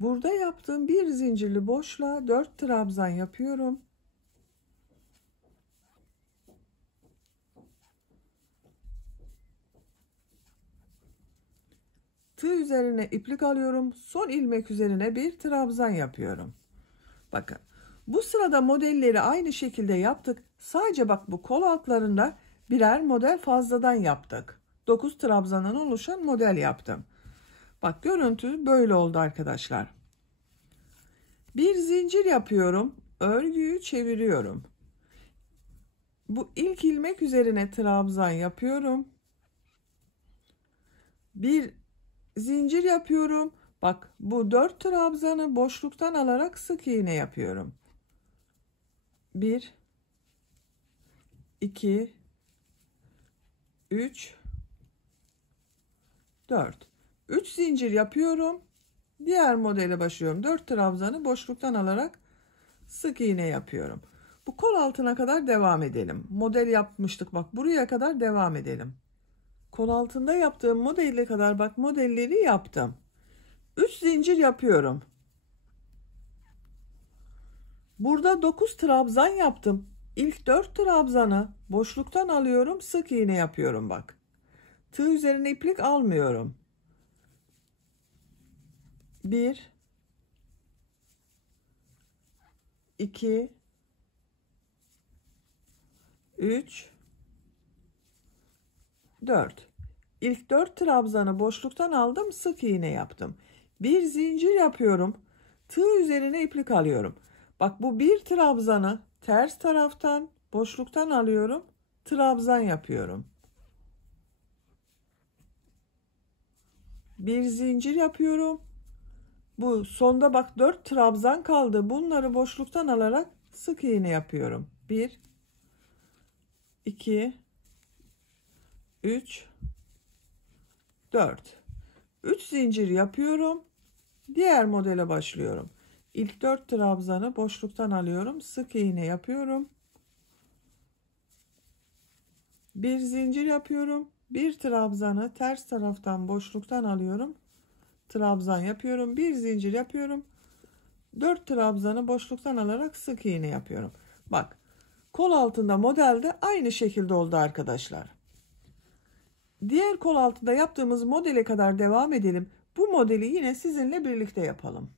Burada yaptığım bir zincirli boşluğa 4 trabzan yapıyorum. Tığ üzerine iplik alıyorum. Son ilmek üzerine bir trabzan yapıyorum. Bakın bu sırada modelleri aynı şekilde yaptık. Sadece bak bu kol altlarında birer model fazladan yaptık. 9 trabzandan oluşan model yaptım. Bak görüntü böyle oldu arkadaşlar. Bir zincir yapıyorum. Örgüyü çeviriyorum. Bu ilk ilmek üzerine trabzan yapıyorum. Bir zincir yapıyorum. Bak bu 4 trabzanı boşluktan alarak sık iğne yapıyorum. 1, 2, 3, 4. 3 zincir yapıyorum. Diğer modele başlıyorum. 4 trabzanı boşluktan alarak sık iğne yapıyorum. Bu kol altına kadar devam edelim. Model yapmıştık. Bak buraya kadar devam edelim. Kol altında yaptığım modelle kadar bak modelleri yaptım. 3 zincir yapıyorum. Burada 9 trabzan yaptım. İlk 4 trabzanı boşluktan alıyorum. Sık iğne yapıyorum bak. Tığ üzerine iplik almıyorum. 1, 2, 3, 4. İlk 4 trabzanı boşluktan aldım, sık iğne yaptım. Bir zincir yapıyorum. Tığ üzerine iplik alıyorum. Bak bu bir trabzanı ters taraftan boşluktan alıyorum. Trabzan yapıyorum. Bir zincir yapıyorum. Bu sonda bak 4 trabzan kaldı. Bunları boşluktan alarak sık iğne yapıyorum. 1, 2, 3, 4. 3 zincir yapıyorum. Diğer modele başlıyorum. İlk 4 trabzanı boşluktan alıyorum. Sık iğne yapıyorum. Bir zincir yapıyorum. Bir trabzanı ters taraftan boşluktan alıyorum. Trabzan yapıyorum. Bir zincir yapıyorum. 4 trabzanı boşluktan alarak sık iğne yapıyorum. Bak kol altında modelde aynı şekilde oldu arkadaşlar. Diğer kol altında yaptığımız modele kadar devam edelim. Bu modeli yine sizinle birlikte yapalım.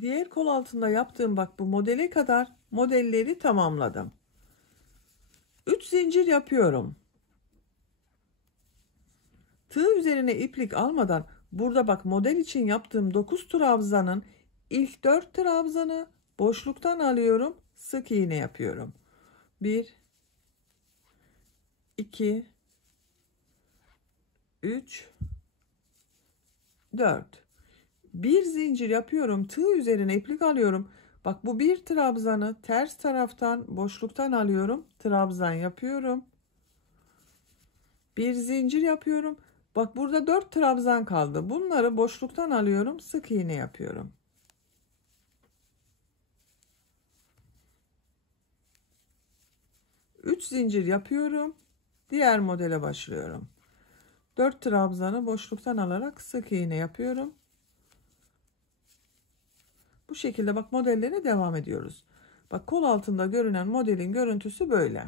Diğer kol altında yaptığım bak bu modele kadar modelleri tamamladım. 3 zincir yapıyorum. Tığ üzerine iplik almadan Burada bak model için yaptığım 9 trabzanın ilk 4 trabzanı boşluktan alıyorum. Sık iğne yapıyorum. 1 2 3 4. Bir zincir yapıyorum. Tığ üzerine iplik alıyorum. Bak bu bir trabzanı ters taraftan boşluktan alıyorum. Trabzan yapıyorum. Bir zincir yapıyorum. Bak burada 4 trabzan kaldı. Bunları boşluktan alıyorum. Sık iğne yapıyorum. Üç zincir yapıyorum. Diğer modele başlıyorum. 4 trabzanı boşluktan alarak sık iğne yapıyorum. Bu şekilde bak modellere devam ediyoruz. Bak kol altında görünen modelin görüntüsü böyle.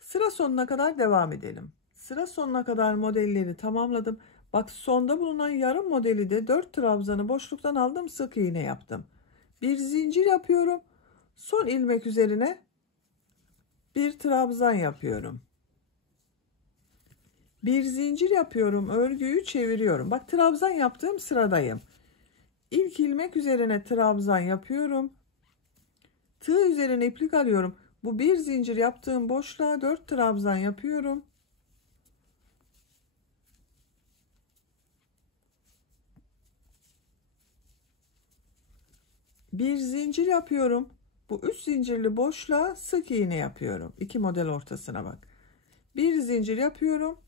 Sıra sonuna kadar devam edelim. Sıra sonuna kadar modelleri tamamladım. Bak sonda bulunan yarım modeli de 4 trabzanı boşluktan aldım, sık iğne yaptım. Bir zincir yapıyorum. Son ilmek üzerine bir trabzan yapıyorum. Bir zincir yapıyorum, örgüyü çeviriyorum. Bak trabzan yaptığım sıradayım. İlk ilmek üzerine trabzan yapıyorum. Tığ üzerine iplik alıyorum. Bu bir zincir yaptığım boşluğa 4 trabzan yapıyorum. Bir zincir yapıyorum. Bu 3 zincirli boşluğa sık iğne yapıyorum. İki model ortasına bak. Bir zincir yapıyorum.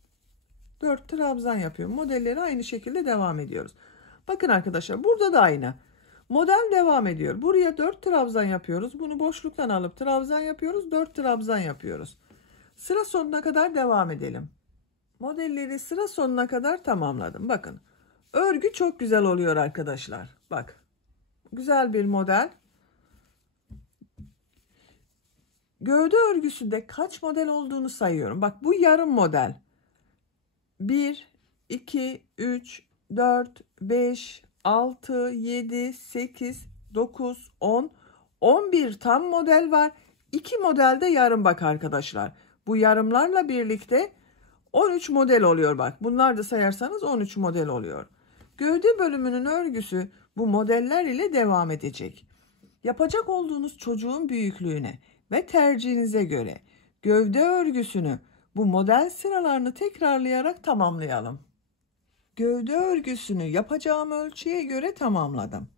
4 trabzan yapıyorum. Modelleri aynı şekilde devam ediyoruz. Bakın arkadaşlar burada da aynı. Model devam ediyor. Buraya 4 trabzan yapıyoruz. Bunu boşluktan alıp trabzan yapıyoruz. 4 trabzan yapıyoruz. Sıra sonuna kadar devam edelim. Modelleri sıra sonuna kadar tamamladım. Bakın. Örgü çok güzel oluyor arkadaşlar. Bak. Güzel bir model. Gövde örgüsünde kaç model olduğunu sayıyorum. Bak bu yarım model. 1, 2, 3, 4, 5, 6, 7, 8, 9, 10, 11 tam model var. 2 model de yarım bak arkadaşlar. Bu yarımlarla birlikte 13 model oluyor bak. Bunlar da sayarsanız 13 model oluyor. Gövde bölümünün örgüsü bu modeller ile devam edecek. Yapacak olduğunuz çocuğun büyüklüğüne ve tercihinize göre gövde örgüsünü bu model sıralarını tekrarlayarak tamamlayalım. Gövde örgüsünü yapacağım ölçüye göre tamamladım.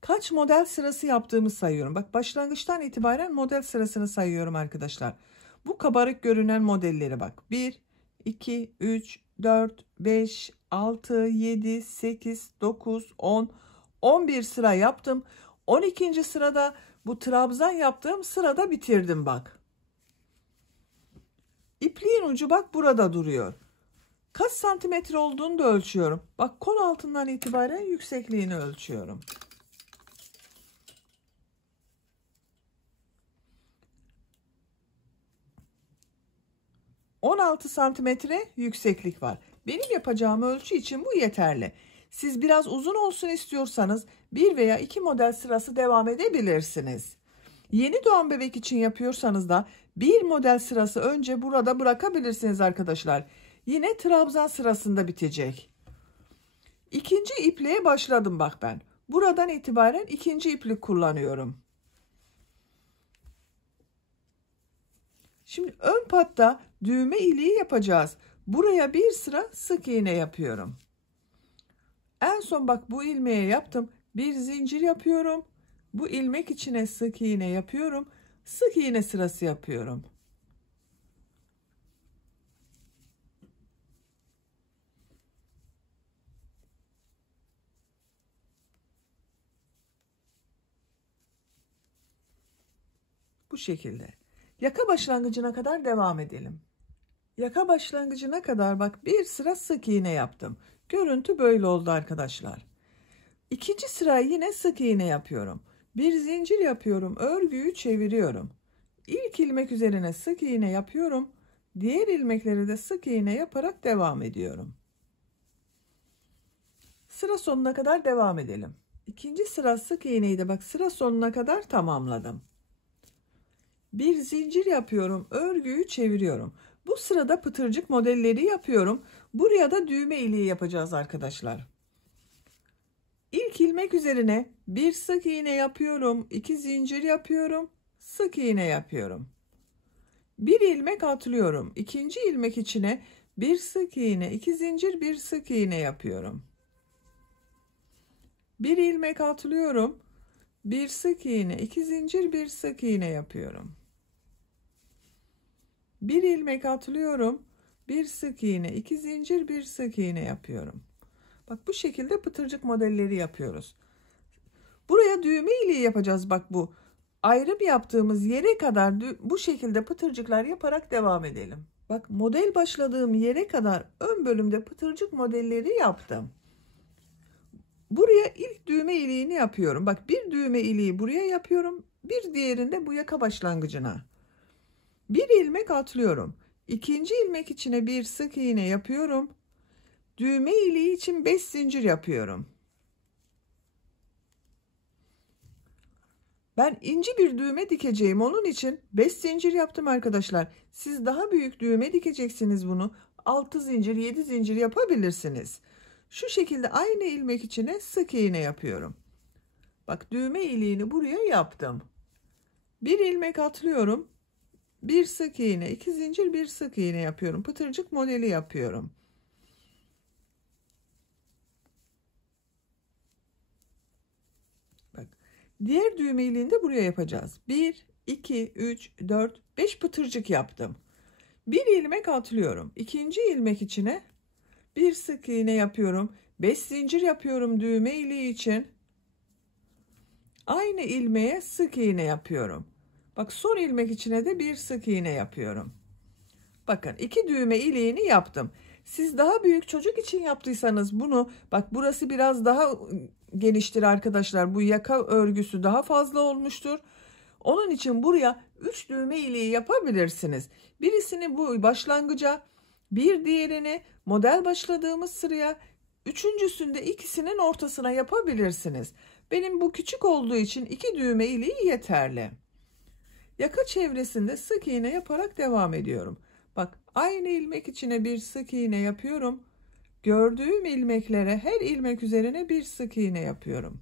Kaç model sırası yaptığımı sayıyorum. Bak başlangıçtan itibaren model sırasını sayıyorum arkadaşlar. Bu kabarık görünen modelleri bak. 1, 2, 3, 4, 5, 6, 7, 8, 9, 10, 11 sıra yaptım. 12. sırada bu trabzan yaptığım sırada bitirdim bak. İpliğin ucu bak burada duruyor. Kaç santimetre olduğunu da ölçüyorum. Bak kol altından itibaren yüksekliğini ölçüyorum. ...16 santimetre yükseklik var. Benim yapacağım ölçü için bu yeterli. Siz biraz uzun olsun istiyorsanız 1 veya 2 model sırası devam edebilirsiniz. Yeni doğan bebek için yapıyorsanız da bir model sırası önce burada bırakabilirsiniz arkadaşlar. Yine trabzan sırasında bitecek. İkinci ipliğe başladım bak ben. Buradan itibaren ikinci iplik kullanıyorum. Şimdi ön patta düğme iliği yapacağız. Buraya bir sıra sık iğne yapıyorum. En son bak bu ilmeğe yaptım. Bir zincir yapıyorum. Bu ilmek içine sık iğne yapıyorum. Sık iğne sırası yapıyorum. Bu şekilde. Yaka başlangıcına kadar devam edelim. Yaka başlangıcına kadar bak bir sıra sık iğne yaptım. Görüntü böyle oldu arkadaşlar. İkinci sırayı yine sık iğne yapıyorum. Bir zincir yapıyorum. Örgüyü çeviriyorum. İlk ilmek üzerine sık iğne yapıyorum. Diğer ilmekleri de sık iğne yaparak devam ediyorum. Sıra sonuna kadar devam edelim. İkinci sıra sık iğneyi de bak sıra sonuna kadar tamamladım. Bir zincir yapıyorum. Örgüyü çeviriyorum. Bu sırada pıtırcık modelleri yapıyorum. Buraya da düğme iliği yapacağız arkadaşlar. İlk ilmek üzerine bir sık iğne yapıyorum, 2 zincir yapıyorum, sık iğne yapıyorum. Bir ilmek atlıyorum. İkinci ilmek içine bir sık iğne, 2 zincir, bir sık iğne yapıyorum. Bir ilmek atlıyorum. Bir sık iğne, 2 zincir, bir sık iğne yapıyorum. Bir ilmek atlıyorum. Bir sık iğne, 2 zincir, bir sık iğne yapıyorum. Bak bu şekilde pıtırcık modelleri yapıyoruz. Buraya düğme iliği yapacağız. Bak bu ayrım yaptığımız yere kadar bu şekilde pıtırcıklar yaparak devam edelim. Bak model başladığım yere kadar ön bölümde pıtırcık modelleri yaptım. Buraya ilk düğme iliğini yapıyorum. Bak bir düğme iliği buraya yapıyorum. Bir diğerinde bu yaka başlangıcına. Bir ilmek atlıyorum. İkinci ilmek içine bir sık iğne yapıyorum. Düğme iliği için 5 zincir yapıyorum. Ben ince bir düğme dikeceğim. Onun için 5 zincir yaptım arkadaşlar. Siz daha büyük düğme dikeceksiniz bunu. 6 zincir, 7 zincir yapabilirsiniz. Şu şekilde aynı ilmek içine sık iğne yapıyorum. Bak düğme iliğini buraya yaptım. Bir ilmek atlıyorum. Bir sık iğne, 2 zincir, bir sık iğne yapıyorum. Pıtırcık modeli yapıyorum. Bak diğer düğme iliğini de buraya yapacağız. 1, 2, 3, 4, 5 pıtırcık yaptım. Bir ilmek atlıyorum. İkinci ilmek içine bir sık iğne yapıyorum. 5 zincir yapıyorum düğme iliği için. Aynı ilmeğe sık iğne yapıyorum. Bak son ilmek içine de bir sık iğne yapıyorum. Bakın 2 düğme iliğini yaptım. Siz daha büyük çocuk için yaptıysanız bunu, bak burası biraz daha geniştir arkadaşlar. Bu yaka örgüsü daha fazla olmuştur. Onun için buraya 3 düğme iliği yapabilirsiniz. Birisini bu başlangıca, bir diğerini model başladığımız sıraya, üçüncüsünde ikisinin ortasına yapabilirsiniz. Benim bu küçük olduğu için 2 düğme iliği yeterli. Yaka çevresinde sık iğne yaparak devam ediyorum. Bak aynı ilmek içine bir sık iğne yapıyorum. Gördüğüm ilmeklere her ilmek üzerine bir sık iğne yapıyorum.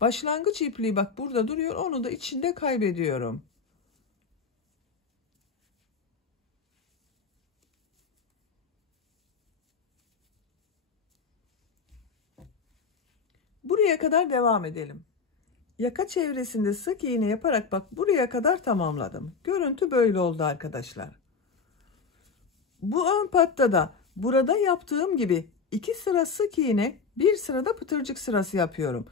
Başlangıç ipliği bak burada duruyor, onu da içinde kaybediyorum. Buraya kadar devam edelim. Yaka çevresinde sık iğne yaparak bak buraya kadar tamamladım. Görüntü böyle oldu arkadaşlar. Bu ön patta da burada yaptığım gibi 2 sıra sık iğne, bir sırada pıtırcık sırası yapıyorum.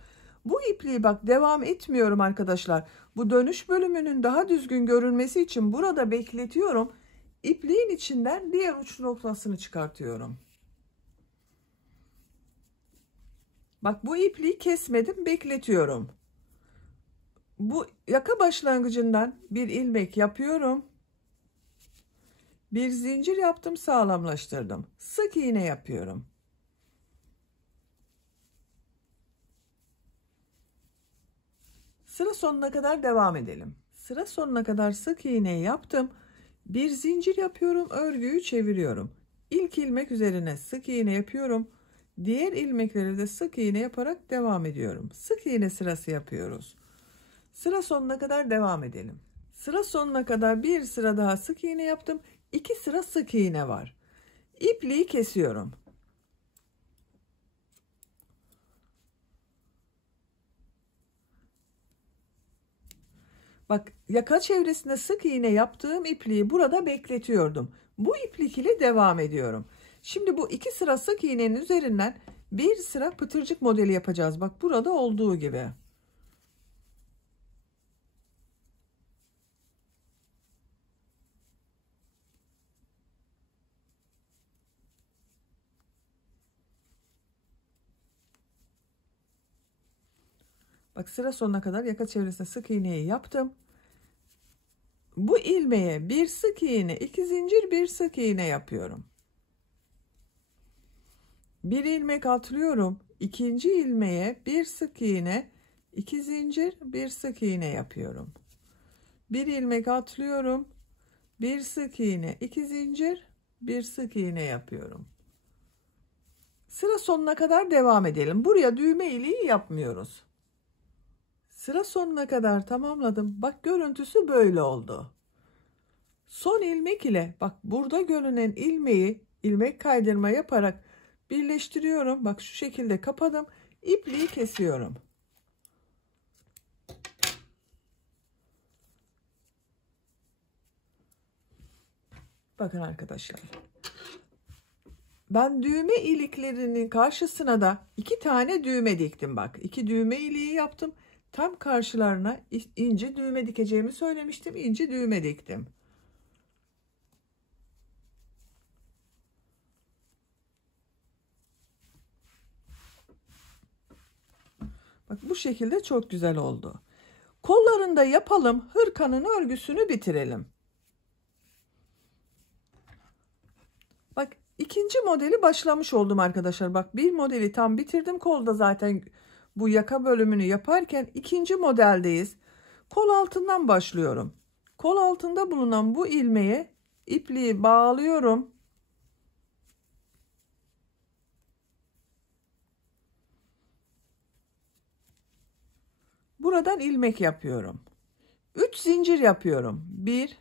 Bu ipliği bak devam etmiyorum arkadaşlar. Bu dönüş bölümünün daha düzgün görünmesi için burada bekletiyorum. İpliğin içinden diğer uç noktasını çıkartıyorum. Bak bu ipliği kesmedim, bekletiyorum. Bu yaka başlangıcından bir ilmek yapıyorum. Bir zincir yaptım, sağlamlaştırdım. Sık iğne yapıyorum. Sıra sonuna kadar devam edelim. Sıra sonuna kadar sık iğne yaptım. Bir zincir yapıyorum, örgüyü çeviriyorum. İlk ilmek üzerine sık iğne yapıyorum. Diğer ilmekleri de sık iğne yaparak devam ediyorum. Sık iğne sırası yapıyoruz. Sıra sonuna kadar devam edelim. Sıra sonuna kadar bir sıra daha sık iğne yaptım. 2 sıra sık iğne var. İpliği kesiyorum. Bak yaka çevresinde sık iğne yaptığım ipliği burada bekletiyordum. Bu iplik ile devam ediyorum. Şimdi bu 2 sıra sık iğnenin üzerinden bir sıra pıtırcık modeli yapacağız. Bak burada olduğu gibi. Bak sıra sonuna kadar yaka çevresine sık iğneyi yaptım. Bu ilmeğe bir sık iğne, 2 zincir, bir sık iğne yapıyorum. Bir ilmek atlıyorum. İkinci ilmeğe bir sık iğne, 2 zincir, bir sık iğne yapıyorum. Bir ilmek atlıyorum. Bir sık iğne, 2 zincir, bir sık iğne yapıyorum. Sıra sonuna kadar devam edelim. Buraya düğme iliği yapmıyoruz. Sıra sonuna kadar tamamladım. Bak görüntüsü böyle oldu. Son ilmek ile bak burada görünen ilmeği ilmek kaydırma yaparak birleştiriyorum. Bak şu şekilde kapadım. İpliği kesiyorum. Bakın arkadaşlar. Ben düğme iliklerinin karşısına da 2 tane düğme diktim bak. 2 düğme iliği yaptım. Tam karşılarına ince düğme dikeceğimi söylemiştim. İnce düğme diktim. Bak bu şekilde çok güzel oldu. Kollarını da yapalım. Hırkanın örgüsünü bitirelim. Bak ikinci modeli başlamış oldum arkadaşlar. Bak bir modeli tam bitirdim. Kolda zaten bu yaka bölümünü yaparken ikinci modeldeyiz. Kol altından başlıyorum. Kol altında bulunan bu ilmeğe ipliği bağlıyorum. Buradan ilmek yapıyorum. 3 zincir yapıyorum. 1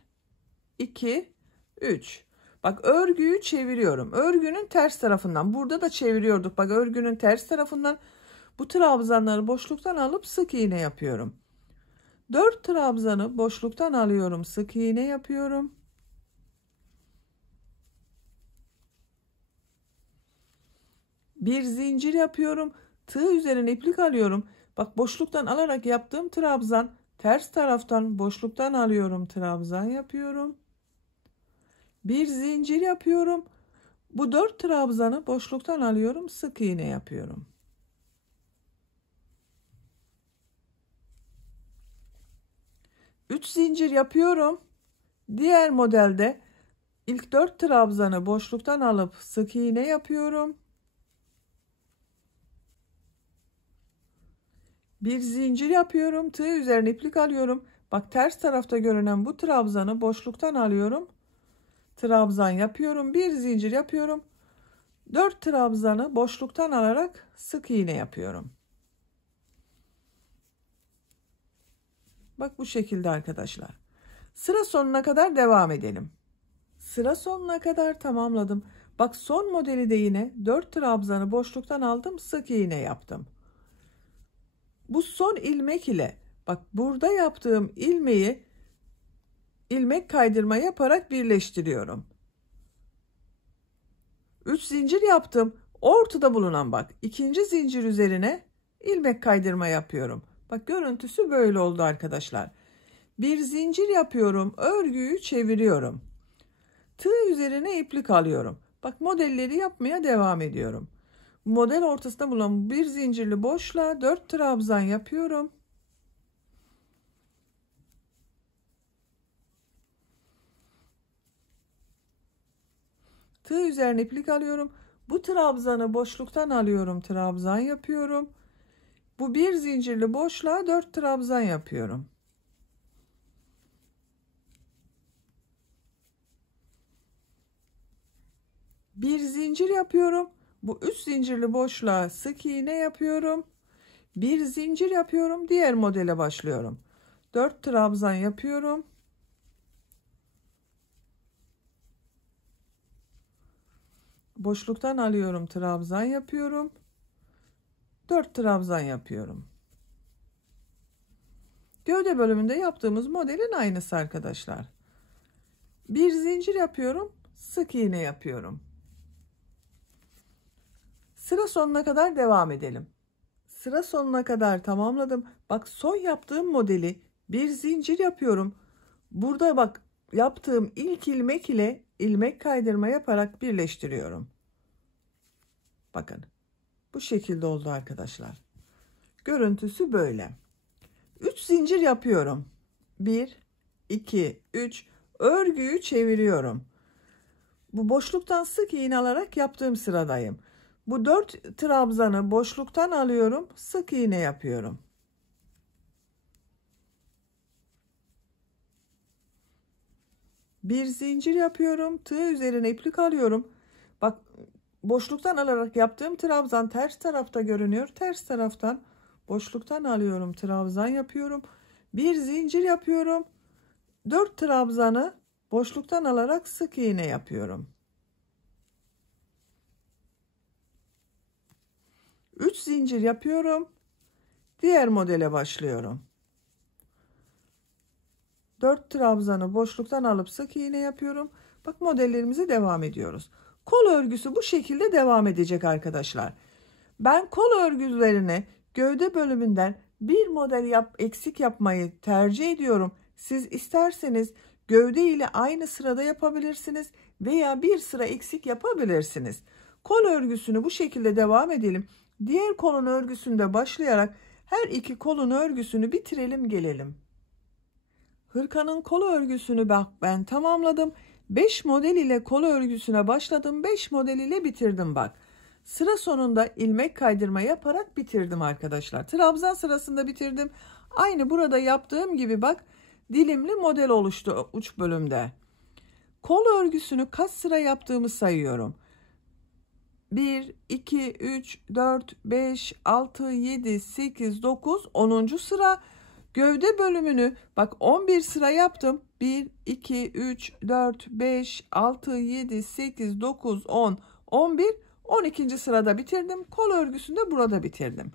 2 3. Bak örgüyü çeviriyorum. Örgünün ters tarafından. Burada da çeviriyorduk. Bak örgünün ters tarafından bu trabzanları boşluktan alıp sık iğne yapıyorum. 4 trabzanı boşluktan alıyorum. Sık iğne yapıyorum. Bir zincir yapıyorum. Tığ üzerine iplik alıyorum. Bak boşluktan alarak yaptığım trabzan ters taraftan boşluktan alıyorum. Trabzan yapıyorum. Bir zincir yapıyorum. Bu 4 trabzanı boşluktan alıyorum. Sık iğne yapıyorum. Üç zincir yapıyorum. Diğer modelde ilk 4 trabzanı boşluktan alıp sık iğne yapıyorum. Bir zincir yapıyorum. Tığ üzerine iplik alıyorum. Bak ters tarafta görünen bu trabzanı boşluktan alıyorum. Trabzan yapıyorum. Bir zincir yapıyorum. 4 trabzanı boşluktan alarak sık iğne yapıyorum. Bak bu şekilde arkadaşlar. Sıra sonuna kadar devam edelim. Sıra sonuna kadar tamamladım. Bak son modeli de yine 4 trabzanı boşluktan aldım. Sık iğne yaptım. Bu son ilmek ile bak burada yaptığım ilmeği ilmek kaydırma yaparak birleştiriyorum. 3 zincir yaptım. Ortada bulunan bak ikinci zincir üzerine ilmek kaydırma yapıyorum. Bak görüntüsü böyle oldu arkadaşlar. Bir zincir yapıyorum. Örgüyü çeviriyorum. Tığ üzerine iplik alıyorum. Bak modelleri yapmaya devam ediyorum. Model ortasında bulunan bir zincirli boşluğa 4 trabzan yapıyorum. Tığ üzerine iplik alıyorum. Bu trabzanı boşluktan alıyorum. Trabzan yapıyorum. Bu bir zincirli boşluğa 4 trabzan yapıyorum. Bir zincir yapıyorum. Bu 3 zincirli boşluğa sık iğne yapıyorum. Bir zincir yapıyorum. Diğer modele başlıyorum. 4 trabzan yapıyorum. Boşluktan alıyorum. Trabzan yapıyorum. 4 trabzan yapıyorum. Gövde bölümünde yaptığımız modelin aynısı arkadaşlar. Bir zincir yapıyorum. Sık iğne yapıyorum. Sıra sonuna kadar devam edelim. Sıra sonuna kadar tamamladım. Bak son yaptığım modeli bir zincir yapıyorum. Burada bak yaptığım ilk ilmek ile ilmek kaydırma yaparak birleştiriyorum. Bakın bu şekilde oldu arkadaşlar. Görüntüsü böyle. 3 zincir yapıyorum. 1 2 3 örgüyü çeviriyorum. Bu boşluktan sık iğne alarak yaptığım sıradayım. Bu 4 trabzanı boşluktan alıyorum. Sık iğne yapıyorum. Bir zincir yapıyorum. Tığ üzerine iplik alıyorum. Bak boşluktan alarak yaptığım trabzan ters tarafta görünüyor. Ters taraftan boşluktan alıyorum, trabzan yapıyorum. Bir zincir yapıyorum. 4 trabzanı boşluktan alarak sık iğne yapıyorum. 3 zincir yapıyorum. Diğer modele başlıyorum. 4 trabzanı boşluktan alıp sık iğne yapıyorum. Bak, modellerimize devam ediyoruz. Kol örgüsü bu şekilde devam edecek arkadaşlar. Ben kol örgülerini gövde bölümünden bir model eksik yapmayı tercih ediyorum. Siz isterseniz gövde ile aynı sırada yapabilirsiniz veya bir sıra eksik yapabilirsiniz. Kol örgüsünü bu şekilde devam edelim. Diğer kolun örgüsünde başlayarak her iki kolun örgüsünü bitirelim gelelim. Hırkanın kol örgüsünü ben tamamladım. 5 model ile kol örgüsüne başladım. 5 model ile bitirdim bak. Sıra sonunda ilmek kaydırma yaparak bitirdim arkadaşlar. Trabzan sırasında bitirdim. Aynı burada yaptığım gibi bak, dilimli model oluştu uç bölümde. Kol örgüsünü kaç sıra yaptığımı sayıyorum. 1, 2, 3, 4, 5, 6, 7, 8, 9, 10. sıra. Gövde bölümünü bak 11 sıra yaptım. 1, 2, 3, 4, 5, 6, 7, 8, 9, 10, 11, 12. sırada bitirdim. Kol örgüsünde burada bitirdim.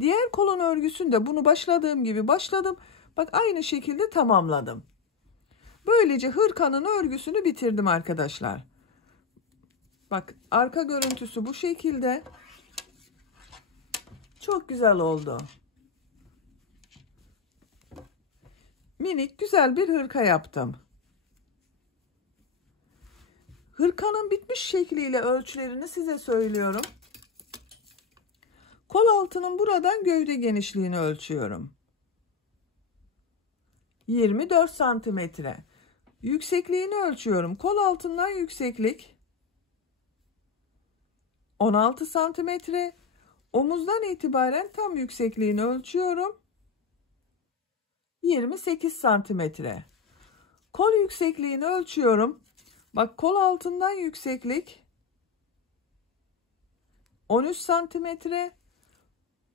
Diğer kolun örgüsünde bunu başladığım gibi başladım. Bak, aynı şekilde tamamladım. Böylece hırkanın örgüsünü bitirdim arkadaşlar. Bak, arka görüntüsü bu şekilde. Çok güzel oldu. Minik güzel bir hırka yaptım. Hırkanın bitmiş şekliyle ölçülerini size söylüyorum. Kol altının buradan gövde genişliğini ölçüyorum. 24 santimetre. Yüksekliğini ölçüyorum. Kol altından yükseklik 16 santimetre. Omuzdan itibaren tam yüksekliğini ölçüyorum. 28 santimetre. Kol yüksekliğini ölçüyorum. Bak, kol altından yükseklik 13 santimetre.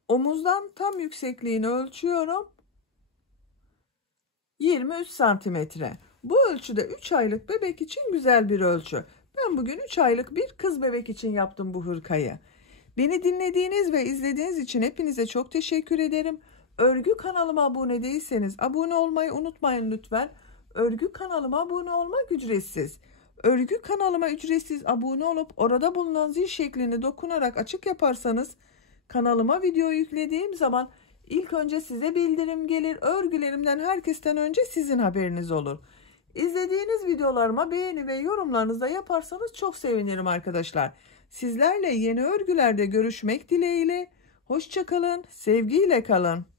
Omuzdan tam yüksekliğini ölçüyorum. 23 santimetre. Bu ölçüde 3 aylık bebek için güzel bir ölçü. Ben bugün 3 aylık bir kız bebek için yaptım bu hırkayı. Beni dinlediğiniz ve izlediğiniz için hepinize çok teşekkür ederim. Örgü kanalıma abone değilseniz abone olmayı unutmayın lütfen. Örgü kanalıma abone olmak ücretsiz. Örgü kanalıma ücretsiz abone olup orada bulunan zil şeklini dokunarak açık yaparsanız kanalıma video yüklediğim zaman ilk önce size bildirim gelir. Örgülerimden herkesten önce sizin haberiniz olur. İzlediğiniz videolarıma beğeni ve yorumlarınızı da yaparsanız çok sevinirim arkadaşlar. Sizlerle yeni örgülerde görüşmek dileğiyle. Hoşça kalın, sevgiyle kalın.